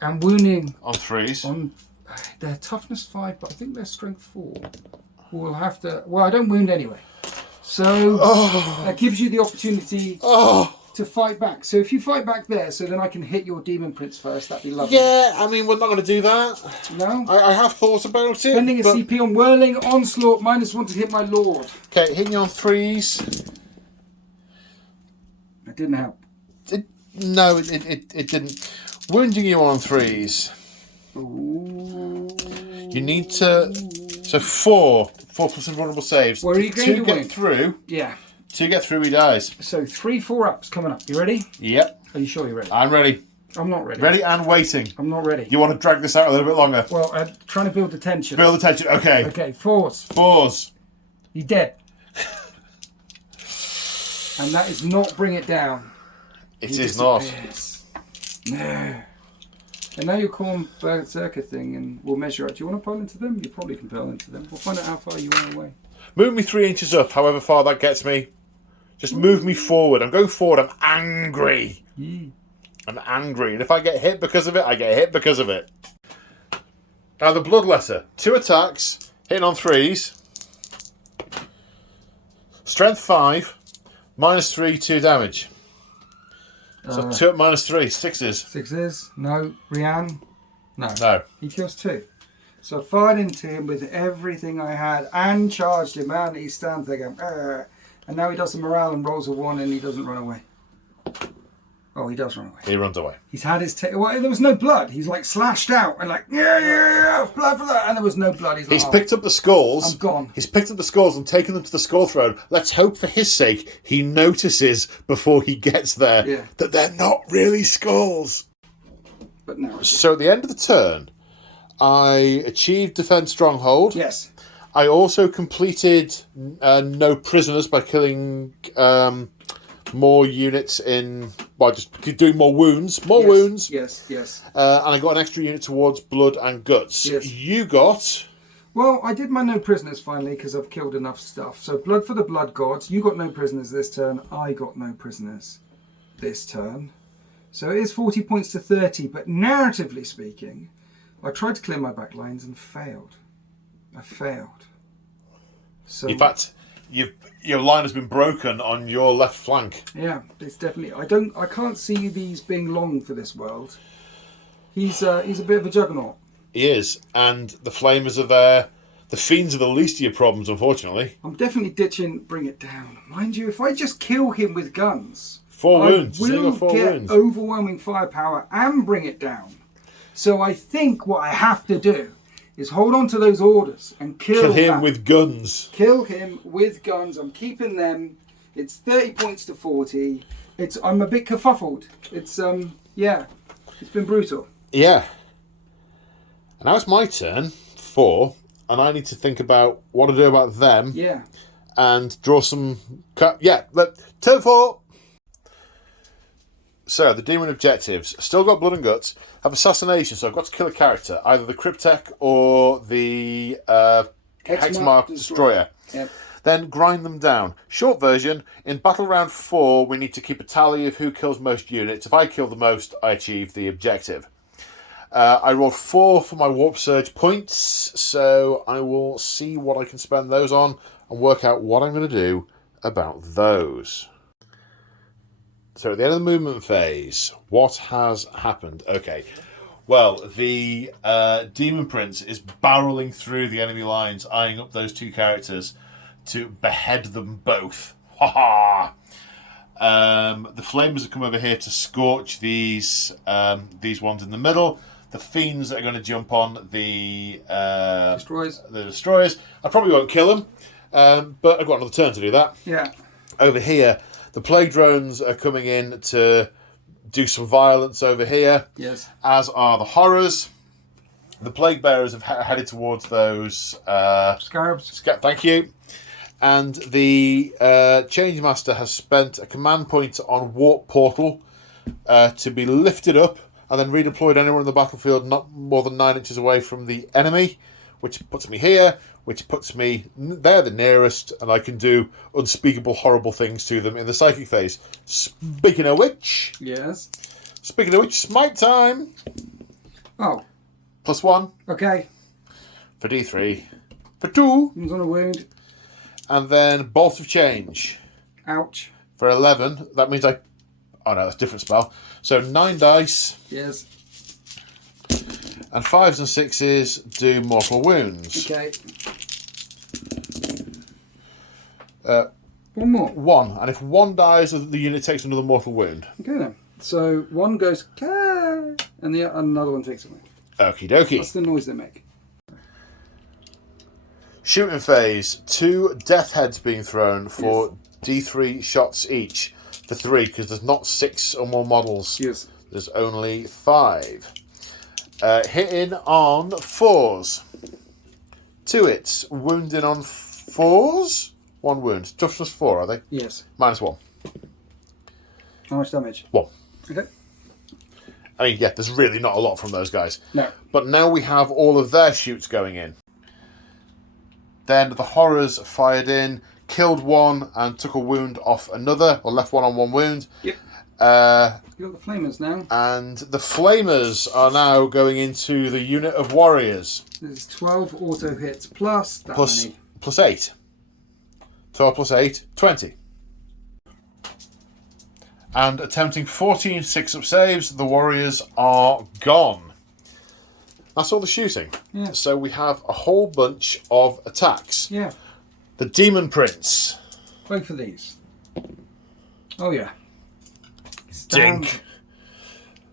and wounding On 3s. on their toughness 5, but I think they're strength 4. We'll have to. Well, I don't wound anyway, so that gives you the opportunity to fight back. So if you fight back there, so then I can hit your Demon Prince first. That'd be lovely. Yeah, I mean, we're not going to do that. No. I have thought about it. Spending a CP on Whirling Onslaught, -1 to hit my Lord. Okay, hitting you on 3s. That didn't help. No, it didn't. Wounding you on 3s. Ooh. You need to. So 4 plus invulnerable saves. Where are you going to get win? through. Yeah. To get through, he dies. So 3 4-ups coming up. You ready? Yep. Are you sure you're ready? I'm ready. I'm not ready. Ready and waiting. I'm not ready. You want to drag this out a little bit longer? Well, I'm trying to build the tension. Build the tension. Okay. Okay, 4s. 4s. You're dead. And that is not bring it down. It is not. No. And now you'll call them Berserker thing and we'll measure out. Do you want to pile into them? You probably can pile into them. We'll find out how far you are away. Move me 3 inches up, however far that gets me. Just move me forward. I'm going forward. I'm angry. I'm angry. And if I get hit because of it, I get hit because of it. Now the Bloodletter. 2 attacks. Hitting on 3s. Strength 5. -3, 2 damage. So 2 at -3. 6s. 6s. No. Rian. No. No. He kills 2. So I fired into him with everything I had and charged him, and he stands there going, "Arr." And now he does the morale and rolls a 1 and he doesn't run away. Oh, he does run away. He runs away. He's had his well, there was no blood. He's like slashed out and like, yeah, blood, and there was no blood. He's picked up the skulls. I'm gone. He's picked up the skulls and taken them to the skull throne. Let's hope for his sake he notices before he gets there that they're not really skulls. But no. So at the end of the turn, I achieved Defend Stronghold. Yes. I also completed No Prisoners by killing more units in... Well, just doing more wounds. More wounds. Yes, yes. And I got an extra unit towards Blood and Guts. Yes. You got... Well, I did my No Prisoners finally because I've killed enough stuff. So Blood for the Blood Gods. You got No Prisoners this turn. I got No Prisoners this turn. So it is 40 points to 30. But narratively speaking, I tried to clear my back lines and failed. I failed. So in fact, your line has been broken on your left flank. Yeah, it's definitely. I can't see these being long for this world. He's a bit of a juggernaut. He is, and the Flamers are there. The Fiends are the least of your problems, unfortunately. I'm definitely ditching Bring It Down. Mind you, if I just kill him with guns, 4 wounds. I will four get wounds. overwhelming firepower and bring it down. So I think what I have to do is hold on to those orders and kill him with guns. Kill him with guns. I'm keeping them. It's 30 points to 40. I'm a bit kerfuffled. It's it's been brutal. Yeah. And now it's my turn, 4, and I need to think about what to do about them. Yeah. And draw some... turn 4. So, the Demon Objectives. Still got Blood and Guts. Have Assassination, so I've got to kill a character. Either the Cryptek or the Hexmark Destroyer. Yep. Then grind them down. Short version, in Battle Round 4, we need to keep a tally of who kills most units. If I kill the most, I achieve the objective. I rolled 4 for my Warp Surge points, so I will see what I can spend those on and work out what I'm going to do about those. So at the end of the movement phase, what has happened? Okay, well, the Demon Prince is barreling through the enemy lines, eyeing up those 2 characters to behead them both. Ha ha! The Flamers have come over here to scorch these ones in the middle. The Fiends are going to jump on the Destroyers. I probably won't kill them, but I've got another turn to do that. Yeah. Over here, the Plague Drones are coming in to do some violence over here. Yes. As are the Horrors. The Plague Bearers have headed towards those... Scarabs. Thank you. And the Change Master has spent a command point on Warp Portal to be lifted up and then redeployed anywhere on the battlefield not more than 9 inches away from the enemy, which puts me here, which puts me there the nearest, and I can do unspeakable horrible things to them in the psychic phase. Speaking of which, smite time. Oh. +1. Okay. For D3. For 2. One's on a wound. And then Bolt of Change. Ouch. For 11. That means I... Oh no, that's a different spell. So 9 dice. Yes. And 5s and 6s do mortal wounds. Okay. One more. 1. And if 1 dies, the unit takes another mortal wound. Okay then. So 1 goes... And another one takes away. Okie dokie. That's the noise they make. Shooting phase. 2 death heads being thrown for D3 shots each. For 3, because there's not 6 or more models. Yes. There's only 5. Hitting on 4s. 2 hits. Wounding on 4s. 1 wound. Toughness 4, are they? Yes. -1. How much damage? 1. Okay. I mean, yeah, there's really not a lot from those guys. No. But now we have all of their shoots going in. Then the horrors fired in, killed 1 and took a wound off another, or left 1 on 1 wound. Yep. You've got the flamers now. And the flamers are now going into the unit of warriors. There's 12 auto hits plus that many. Plus 8. 12 plus 8, 20. And attempting 14 6-up saves, the warriors are gone. That's all the shooting. Yeah. So we have a whole bunch of attacks. Yeah. The Demon Prince. Both of these. Oh yeah. Dink.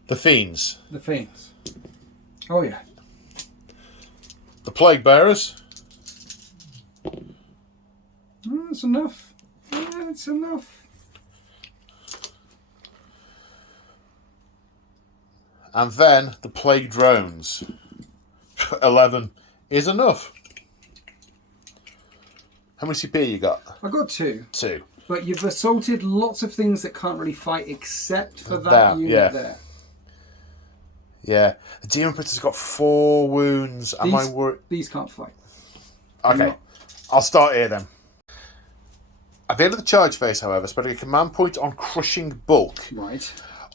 The Fiends. The Fiends. Oh yeah. The Plague Bearers. That's enough. Yeah, it's enough. And then the Plague Drones. 11 is enough. How many CP you got? I got 2. 2. But you've assaulted lots of things that can't really fight except for that unit there. Yeah. The Demon Prince has got 4 wounds. Am I worried? These can't fight. Okay. I'll start here then. At the end of the charge phase, however, spending a command point on Crushing Bulk. Right.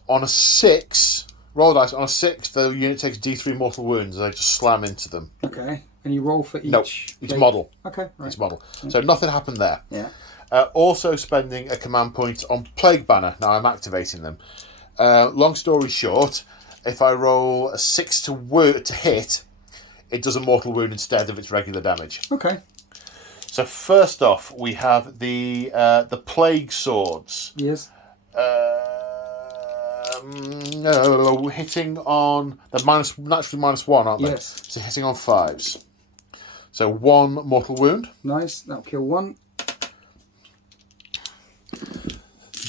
On a 6, roll dice, on a 6, the unit takes D3 mortal wounds and I just slam into them. Okay. And you roll for each? No, it's model. Okay, right. It's model. So nothing happened there. Yeah. Also spending a command point on Plague Banner. Now I'm activating them. Long story short, if I roll a 6 to hit, it does a mortal wound instead of its regular damage. Okay. So first off, we have the Plague Swords. Yes. Hitting on... They're naturally -1, aren't they? Yes. So hitting on 5s. So 1 mortal wound. Nice. That'll kill 1.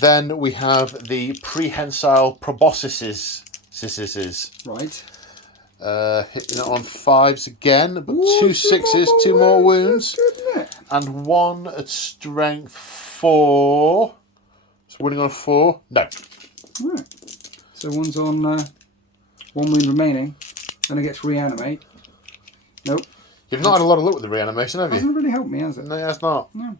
Then we have the Prehensile Proboscises. Right. Hitting it on 5s again, but 2 6s, 2 more wounds. That's good, isn't it? And 1 at strength 4. It's winning on a 4. No. Right. So one's on 1 wound remaining. Then I get to reanimate. Nope. You've not had a lot of luck with the reanimation, have you? Hasn't really helped me, has it? No, it's not. No.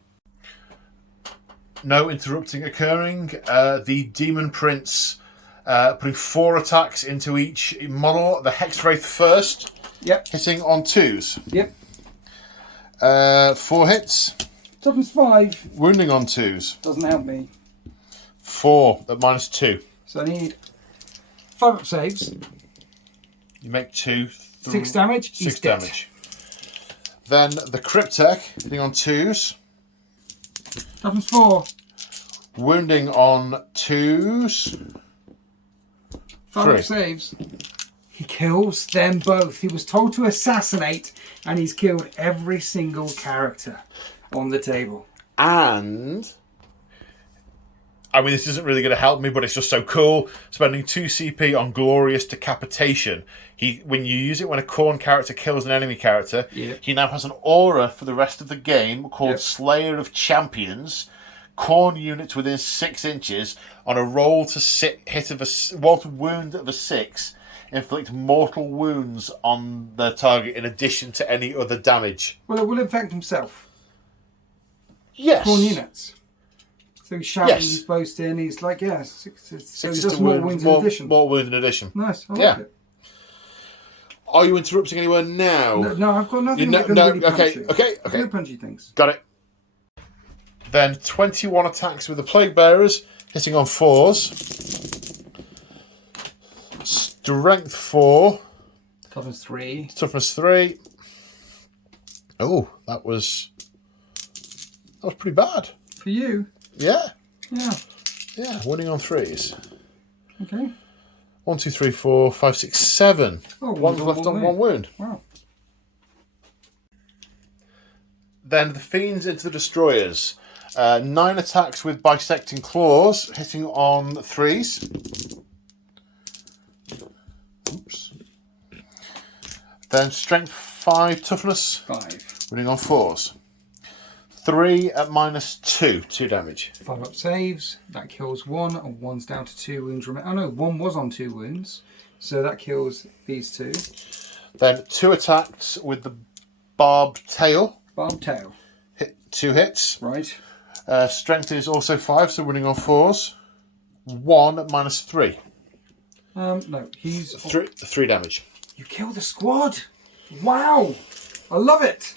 No interrupting occurring. The Demon Prince putting 4 attacks into each model. The Hexwraith first. Yep. Hitting on 2s. Yep. 4 hits. Toughness 5. Wounding on 2s. Doesn't help me. 4 at -2. So I need 5-up saves. You make 2. 6 damage. 6 damage. Then the Cryptek hitting on 2s. Toughness 4. Wounding on 2s. 5-up 3. saves. He kills them both. He was told to assassinate, and he's killed every single character on the table. And... I mean, this isn't really going to help me, but it's just so cool. Spending 2 CP on Glorious Decapitation. When you use it when a Khorne character kills an enemy character, he now has an aura for the rest of the game called Slayer of Champions. Khorne units within 6 inches on a roll to hit of a wound of a 6. inflict mortal wounds on their target in addition to any other damage. Well, it will infect himself. Yes. Spawn units. So he's shouting, Yes. he's boasting, he's like, yeah. So he Just does more wounds in addition. More wounds in addition. Nice, I like Yeah. it. Are you interrupting anywhere now? No, I've got nothing that can no, really punch you. okay. No punchy things. Got it. Then 21 attacks with the Plague Bearers, hitting on 4s. Strength 4. Toughness 3. Toughness 3. Oh, that was pretty bad. For you? Yeah. Yeah. Yeah, winning on 3s. Okay. 1, 2, 3, 4, 5, 6, 7. Oh, One's left on 1 wound. Wow. Then the Fiends into the Destroyers. 9 attacks with Bisecting Claws, hitting on 3s. Oops. Then Strength 5, Toughness. 5. Winning on 4s. 3 at -2. 2 damage. 5 up saves. That kills 1, and 1's down to 2 wounds. Oh no, 1 was on 2 wounds. So that kills these 2. Then 2 attacks with the Barbed Tail. Barbed tail. Hit 2 hits. Right. Strength is also 5, so winning on 4s. 1 at -3. No, he's... 3 damage. You kill the squad! Wow! I love it!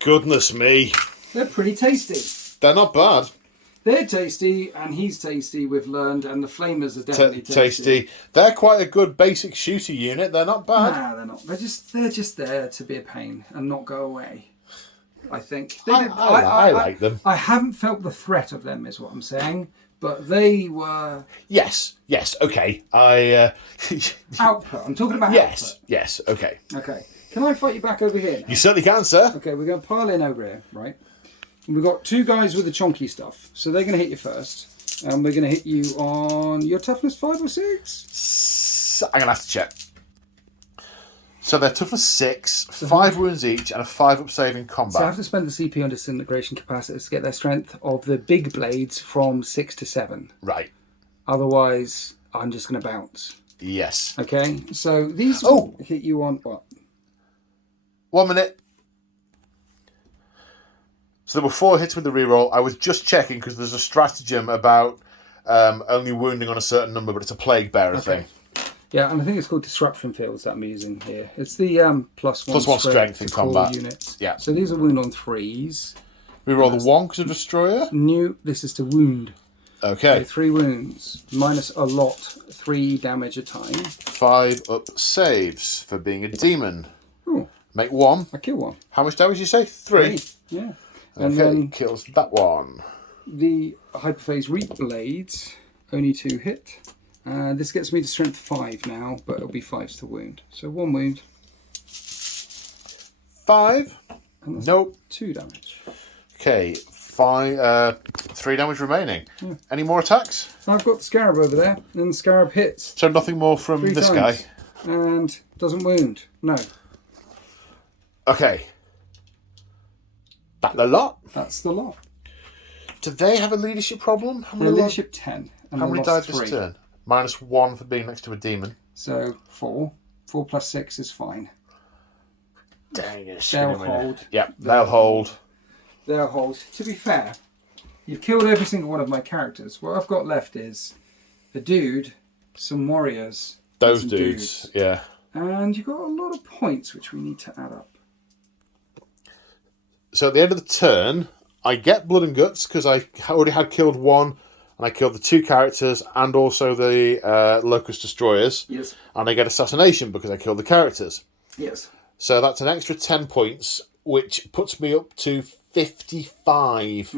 Goodness me. They're pretty tasty. They're not bad. They're tasty, and he's tasty, we've learned, and the flamers are definitely Tasty. They're quite a good basic shooter unit. They're not bad. Nah, they're not. They're just there to be a pain and not go away. I think. I like them. I haven't felt the threat of them, is what I'm saying. But they were Yes, okay. output. I'm talking about Yes, okay. output. Okay. Can I fight you back over here now? You certainly can, sir. Okay, we're going to pile in over here, right? And we've got 2 guys with the chonky stuff. So they're going to hit you first. And we're going to hit you on your toughness 5 or 6? I'm going to have to check. So they're toughness 6, 5 wounds each, and a 5 up save in combat. So I have to spend the CP on disintegration capacitors to get their strength of the big blades from 6 to 7. Right. Otherwise, I'm just going to bounce. Yes. Okay, so these will hit you on what? 1 minute. So there were 4 hits with the reroll. I was just checking because there's a stratagem about only wounding on a certain number, but it's a Plague Bearer thing. Yeah, and I think it's called Disruption Fields that I'm using here. It's the +1 strength in combat units. Yeah. So these are wound on 3s. Reroll the 1 because of Destroyer. This is to wound. Okay. 3 wounds, minus a lot, 3 damage a time. 5 up saves for being a demon. Ooh. Make 1. I kill 1. How much damage did you say? 3. Yeah. Okay, And then kills that one. the Hyperphase Reap Blades, only 2 hit. This gets me to strength 5 now, but it'll be 5s to wound. So 1 wound. 5. Nope. 2 damage. Okay, 3 damage remaining. Yeah. Any more attacks? I've got the Scarab over there, and the Scarab hits. So nothing more from 3 this times. guy? And doesn't wound. No. Okay. That's a lot. That's the lot. Do they have a leadership problem? How many, Leadership 10. And how many died three. this turn? -1 for being next to a demon. So 4. 4 plus 6 is fine. Dang it. They'll hold. Yep, they'll hold. They'll hold. To be fair, you've killed every single one of my characters. What I've got left is a dude, some warriors. Those some dudes, yeah. And you've got a lot of points which we need to add up. So at the end of the turn, I get Blood and Guts because I already had killed 1, and I killed the 2 characters and also the Locust Destroyers. Yes. And I get Assassination because I killed the characters. Yes. So that's an extra 10 points, which puts me up to 55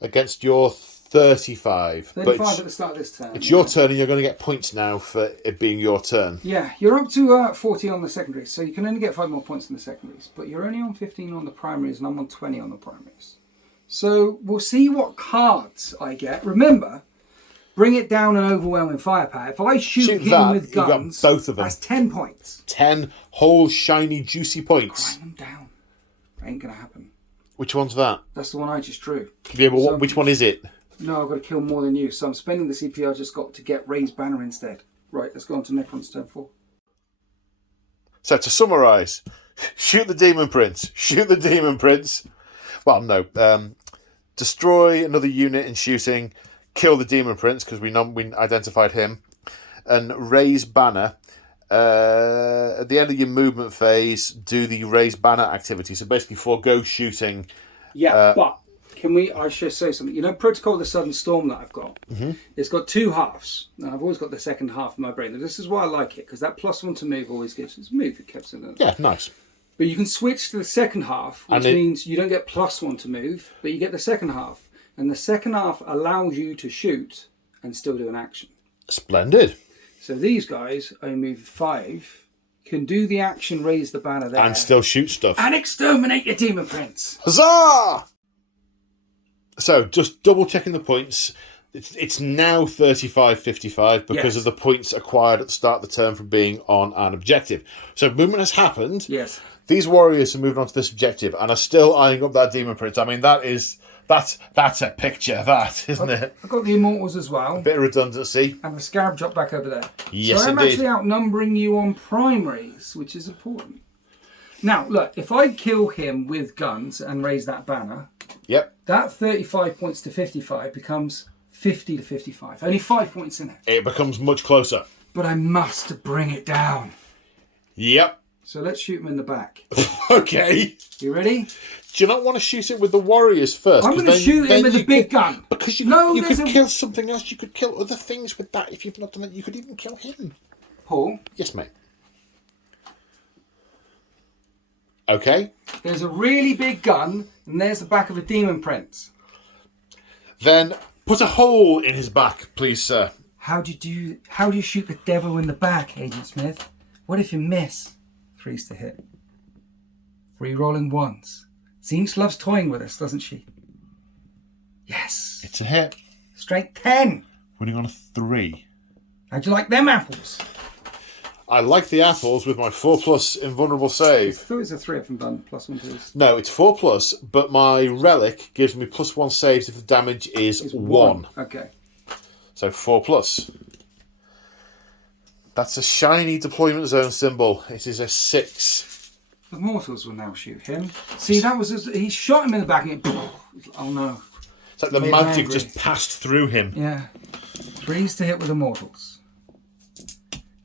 against your 35. 35 at the start of this turn. It's your turn and you're going to get points now for it being your turn. Yeah, you're up to 40 on the secondaries, so you can only get 5 more points in the secondaries. But you're only on 15 on the primaries, and I'm on 20 on the primaries. So we'll see what cards I get. Remember, bring it down an overwhelming firepower. If I shoot him with guns, both of them. That's 10 points. 10 whole, shiny, juicy points. Grind them down. Ain't going to happen. Which one's that? That's the one I just drew. Yeah, but which one is it? No, I've got to kill more than you. So I'm spending the CP I just got to get Ray's banner instead. Right, let's go on to Necrons turn 4. So to summarise, shoot the Demon Prince. Shoot the Demon Prince. Well, no. Destroy another unit in shooting. Kill the Demon Prince, because we identified him. And raise banner. At the end of your movement phase, do the raise banner activity. So basically forego shooting. Yeah, but I should say something. You know, Protocol of the Sudden Storm that I've got, it's got two halves. Now, I've always got the second half in my brain. And this is why I like it, because that +1 to move always gives us move. It keeps it. Yeah, nice. But you can switch to the second half, which means you don't get +1 to move, but you get the second half. And the second half allows you to shoot and still do an action. Splendid. So these guys, I move 5, can do the action, raise the banner there. And still shoot stuff. And exterminate your Demon Prince. Huzzah! So, just double checking the points. It's now 35-55 because of the points acquired at the start of the turn from being on an objective. So, movement has happened. Yes. These warriors are moving on to this objective and are still eyeing up that Demon Prince. I mean, that's a picture, that, isn't it? I've got the Immortals as well. A bit of redundancy. And the Scarab drop back over there. Yes, so I'm indeed. actually outnumbering you on primaries, which is important. Now, look, if I kill him with guns and raise that banner, yep, that 35 points to 55 becomes 50 to 55. Only 5 points in it. It becomes much closer. But I must bring it down. Yep. So let's shoot him in the back. Okay. You ready? Do you not want to shoot it with the warriors first? I'm going to shoot him with a big gun. Because you could kill something else. You could kill other things with that. If you've not done it, you could even kill him. Paul? Yes, mate. Okay. There's a really big gun, and there's the back of a Demon Prince. Then put a hole in his back, please, sir. How do you shoot the devil in the back, Agent Smith? What if you miss? 3's to hit. Re-rolling 1s. Zinch loves toying with us, doesn't she? Yes. It's a hit. Strength 10. Winning on a 3. How'd you like them apples? I like the apples with my 4+ invulnerable save. I thought it was a 3 up and done, +1 please. No, it's 4+, but my relic gives me +1 saves if the damage is 1. Okay. So 4+. That's a shiny deployment zone symbol. It is a 6. The mortals will now shoot him. See, he shot him in the back and oh no. It's like the magic just passed through him. Yeah. 3's to hit with the mortals.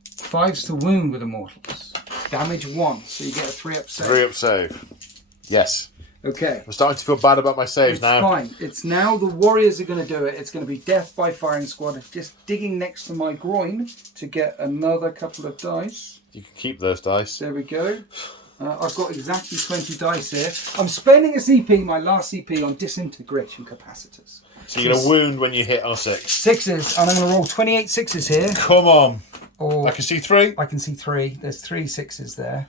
5's to wound with the mortals. Damage 1, so you get a 3-up save. 3-up save. Yes. Okay. I'm starting to feel bad about my saves now. Fine. It's now the warriors are going to do it. It's going to be death by firing squad. Just digging next to my groin to get another couple of dice. You can keep those dice. There we go. I've got exactly 20 dice here. I'm spending a CP, my last CP, on disintegration capacitors. So you're going to wound when you hit on a 6. 6s, and I'm going to roll 28 6s here. Come on. Or I can see 3. I can see 3. There's 3 6s there.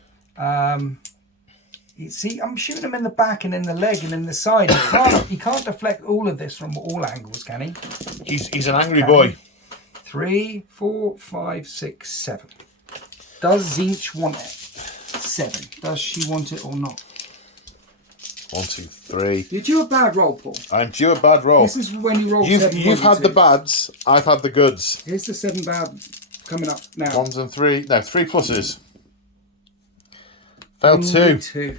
You see, I'm shooting him in the back and in the leg and in the side. He can't deflect all of this from all angles, can he? He's an angry boy. 3, 4, 5, 6, 7. Does Zinch want it? 7. Does she want it or not? 1, 2, 3. You're due a bad roll, Paul. I'm due a bad roll. This is when you roll 7. You've had the bads. I've had the goods. Here's the 7 bad coming up now. 1s and 3. No, 3 pluses. Failed 2.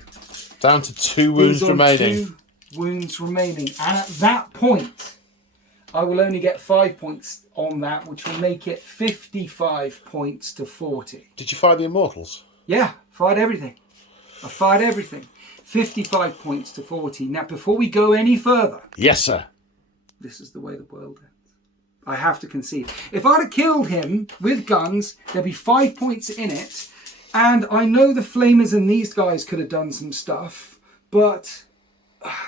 Down to 2 wounds remaining. 2 wounds remaining. And at that point, I will only get 5 points on that, which will make it 55 points to 40. Did you fire the Immortals? Yeah, fired everything. I fired everything. 55 points to 40. Now, before we go any further... Yes, sir. This is the way the world ends. I have to concede. If I'd have killed him with guns, there'd be 5 points in it. And I know the Flamers and these guys could have done some stuff, but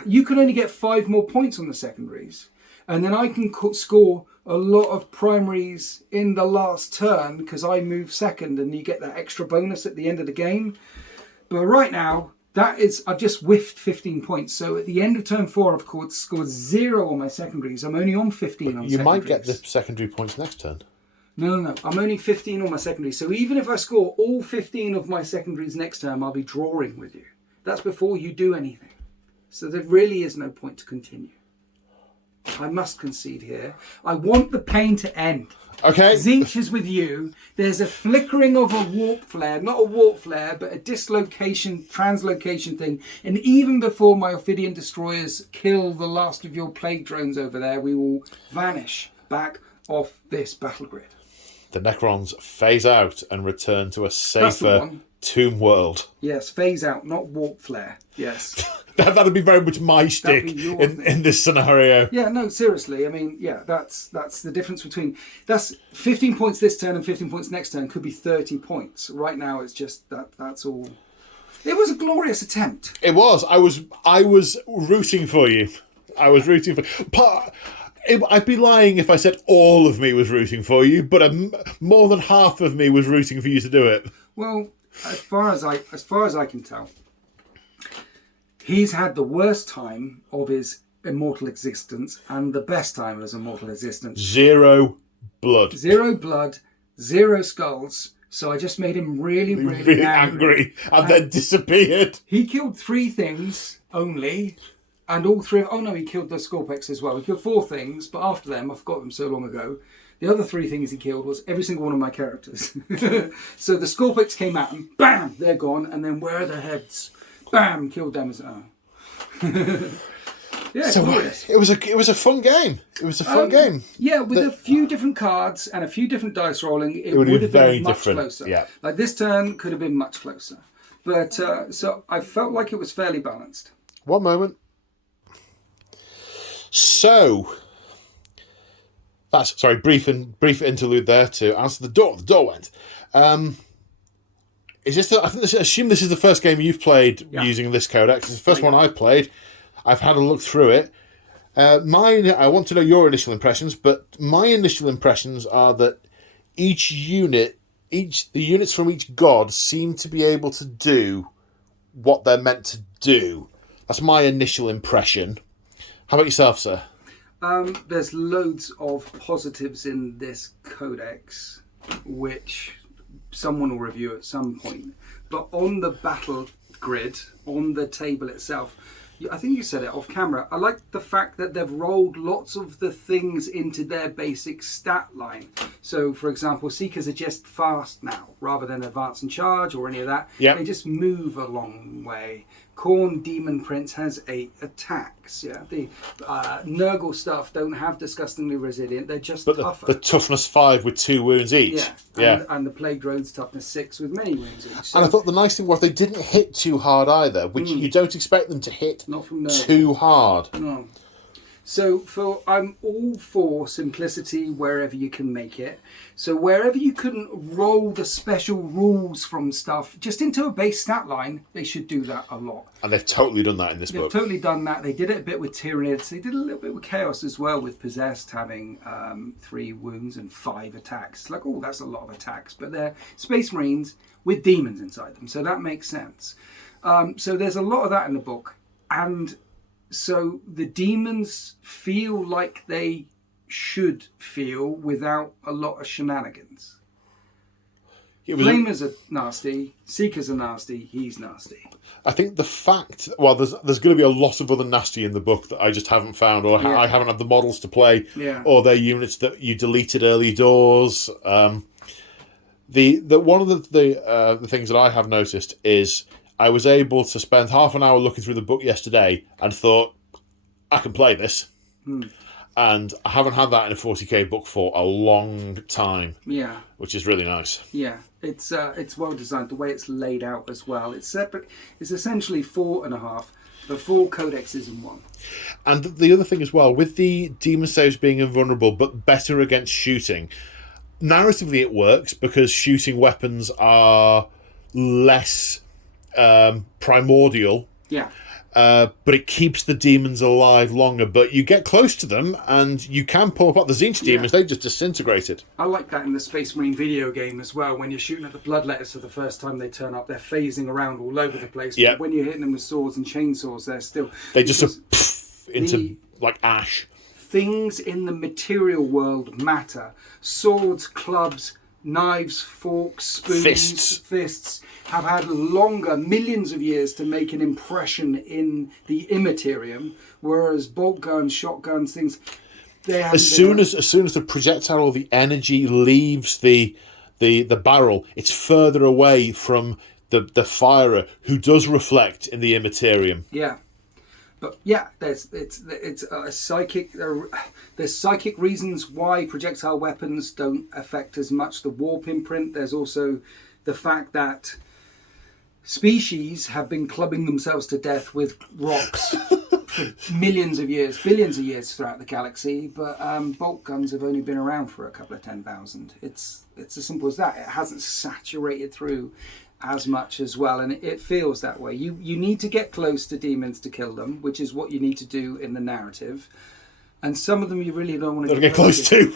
you can only get 5 more points on the secondaries. And then I can score a lot of primaries in the last turn because I move second and you get that extra bonus at the end of the game. But right now, I've just whiffed 15 points. So at the end of turn 4, I've scored 0 on my secondaries. I'm only on 15 on secondaries. You might get the secondary points next turn. No. I'm only 15 on my secondaries. So even if I score all 15 of my secondaries next turn, I'll be drawing with you. That's before you do anything. So there really is no point to continue. I must concede here. I want the pain to end. Okay. Tzeentch is with you. There's a flickering of a warp flare, not a warp flare, but a dislocation, translocation thing. And even before my Ophidian destroyers kill the last of your plague drones over there, we will vanish back off this battle grid. The Necrons phase out and return to a safer tomb world. Yes, phase out, not warp flare. Yes. That'd be very much my stick in this scenario. Yeah, no, seriously. I mean, yeah, that's the difference between... That's 15 points this turn and 15 points next turn could be 30 points. Right now, it's just that's all... It was a glorious attempt. It was. I was rooting for you. I was rooting for... I'd be lying if I said all of me was rooting for you, but more than half of me was rooting for you to do it. Well, as far as I can tell, he's had the worst time of his immortal existence and the best time of his immortal existence. 0 blood. 0 blood, 0 skulls. So I just made him really angry and then disappeared. He killed 3 things only. And all 3... Oh, no, he killed the Scorpex as well. He killed 4 things, but after them, I forgot them so long ago. The other 3 things he killed was every single one of my characters. So the Scorpex came at him, bam, they're gone. And then where are the heads? Bam, killed them as well. Yeah, so glorious. It was a fun game. It was a fun game. Yeah, with a few different cards and a few different dice rolling, it would have been much closer. Yeah. Like this turn could have been much closer. But so I felt like it was fairly balanced. One moment. So, that's brief interlude there to answer the door. The door went. Is this? Assume this is the first game you've played using this codex. It's the first one I've played. I've had a look through it. I want to know your initial impressions, but my initial impressions are that the units from each god seem to be able to do what they're meant to do. That's my initial impression. How about yourself, sir? There's loads of positives in this codex, which someone will review at some point. But on the battle grid, on the table itself, I think you said it off camera, I like the fact that they've rolled lots of the things into their basic stat line. So, for example, Seekers are just fast now, rather than advance and charge or any of that. Yep. They just move a long way. Khorne Demon Prince has 8 attacks. Yeah, the Nurgle stuff don't have disgustingly resilient. They're just tougher. The toughness 5 with 2 wounds each. And the Plague Drone's toughness 6 with many wounds each. So, and I thought the nice thing was they didn't hit too hard either, which you don't expect them to hit not from Nurgle. Too hard. No. So I'm all for simplicity wherever you can make it. So wherever you can roll the special rules from stuff just into a base stat line, they should do that a lot. And they've totally done that in this book. They've totally done that. They did it a bit with Tyranids. They did a little bit with Chaos as well, with Possessed having 3 wounds and 5 attacks. Like, oh, that's a lot of attacks. But they're Space Marines with demons inside them. So that makes sense. So there's a lot of that in the book. And so the demons feel like they should feel without a lot of shenanigans. Flamers are nasty, Seekers are nasty, he's nasty. I think the fact... Well, there's going to be a lot of other nasty in the book that I just haven't found, or I haven't had the models to play, or they're units that you deleted early doors. One of the things that I have noticed is I was able to spend half an hour looking through the book yesterday and thought, I can play this. And I haven't had that in a 40k book for a long time. Yeah. Which is really nice. Yeah. It's well designed. The way it's laid out as well. It's separate. It's essentially 4.5, but 4 codexes in one. And the other thing as well, with the demon saves being invulnerable, but better against shooting, narratively it works because shooting weapons are less primordial. Yeah. But it keeps the demons alive longer. But you get close to them and you can pull apart the Tzeentch demons. They just disintegrated. I like that in the Space Marine video game as well. When you're shooting at the Bloodletters for the first time they turn up, they're phasing around all over the place. Yeah. But when you're hitting them with swords and chainsaws, they're still... They just into like ash. Things in the material world matter. Swords, clubs, knives, forks, spoons, Fists. have had longer, millions of years to make an impression in the immaterium, whereas bolt guns, shotguns, things, they haven't As soon as the projectile or the energy leaves the barrel, it's further away from the firer, who does reflect in the immaterium. Yeah. But yeah, there's psychic reasons why projectile weapons don't affect as much the warp imprint. There's also the fact that species have been clubbing themselves to death with rocks for millions of years, billions of years throughout the galaxy. But bolt guns have only been around for a couple of 10,000. It's as simple as that. It hasn't saturated through as much as well, and it feels that way. You need to get close to demons to kill them, which is what you need to do in the narrative, and some of them you really don't want to get close to.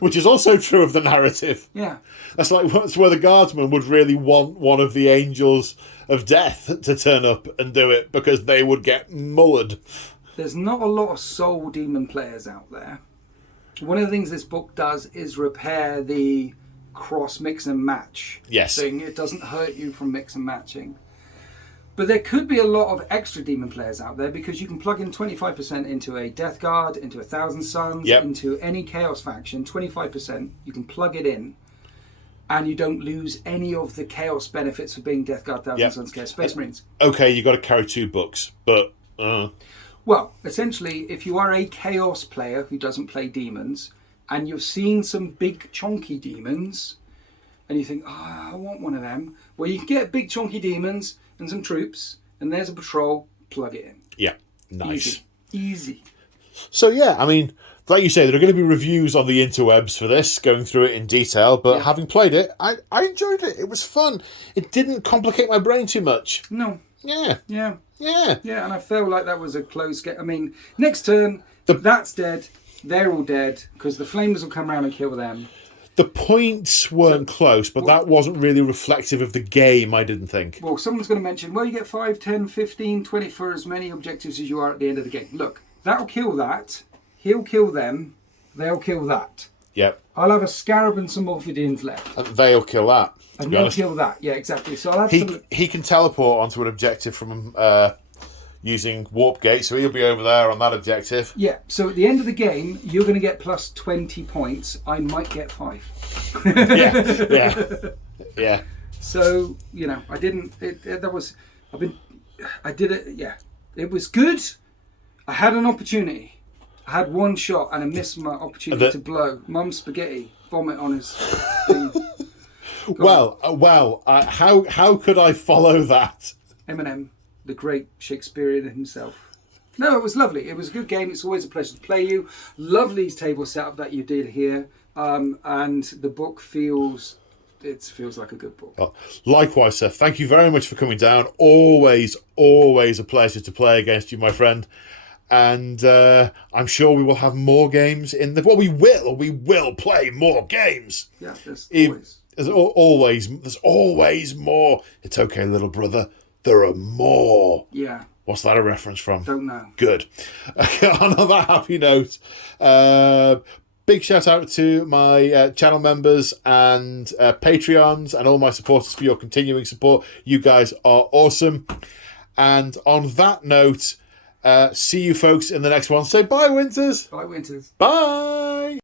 Which is also true of the narrative. Yeah, that's where the guardsman would really want one of the angels of death to turn up and do it, because they would get mullered. There's not a lot of soul demon players out there. One of the things this book does is repair the cross mix and match thing. It doesn't hurt you from mix and matching. But there could be a lot of extra demon players out there, because you can plug in 25% into a Death Guard, into a Thousand Suns, into any Chaos faction. 25%, you can plug it in, and you don't lose any of the Chaos benefits for being Death Guard, Thousand Suns, Chaos Space Marines. Okay, you got to carry 2 books, but well, essentially, if you are a Chaos player who doesn't play demons, and you've seen some big chonky demons, and you think, I want one of them. Well, you can get big chonky demons and some troops, and there's a patrol, plug it in. Yeah, nice. Easy. So yeah, I mean, like you say, there are going to be reviews on the interwebs for this, going through it in detail, but having played it, I enjoyed it. It was fun. It didn't complicate my brain too much. No. Yeah, and I feel like that was a close game. I mean, next turn, that's dead. They're all dead, because the flamers will come around and kill them. The points weren't close, but that wasn't really reflective of the game, I didn't think. Well, someone's going to mention, you get 5, 10, 15, 20 for as many objectives as you are at the end of the game. Look, that'll kill that. He'll kill them. They'll kill that. Yep. I'll have a Scarab and some Morphidians left. And they'll kill that. And they'll kill that. Yeah, exactly. So I'll have he can teleport onto an objective from using Warp Gate, so he'll be over there on that objective. Yeah, so at the end of the game, you're going to get plus 20 points. I might get 5. Yeah. So, I didn't... I did it, yeah. It was good. I had an opportunity. I had one shot and I missed my opportunity to blow. Mum's spaghetti, vomit on his thing. How could I follow that? Eminem. The great Shakespearean himself. No, it was lovely. It was a good game. It's always a pleasure to play you. Lovely table setup that you did here. And the book feels like a good book. Oh, likewise, sir. Thank you very much for coming down. Always a pleasure to play against you, my friend. And I'm sure we will have more games in the... Well, we will play more games. Yeah, there's always. There's always more. It's okay, little brother. There are more. Yeah. What's that a reference from? Don't know. Good. On that happy note, big shout out to my channel members and Patreons and all my supporters for your continuing support. You guys are awesome. And on that note, see you folks in the next one. Say bye, Winters. Bye, Winters. Bye.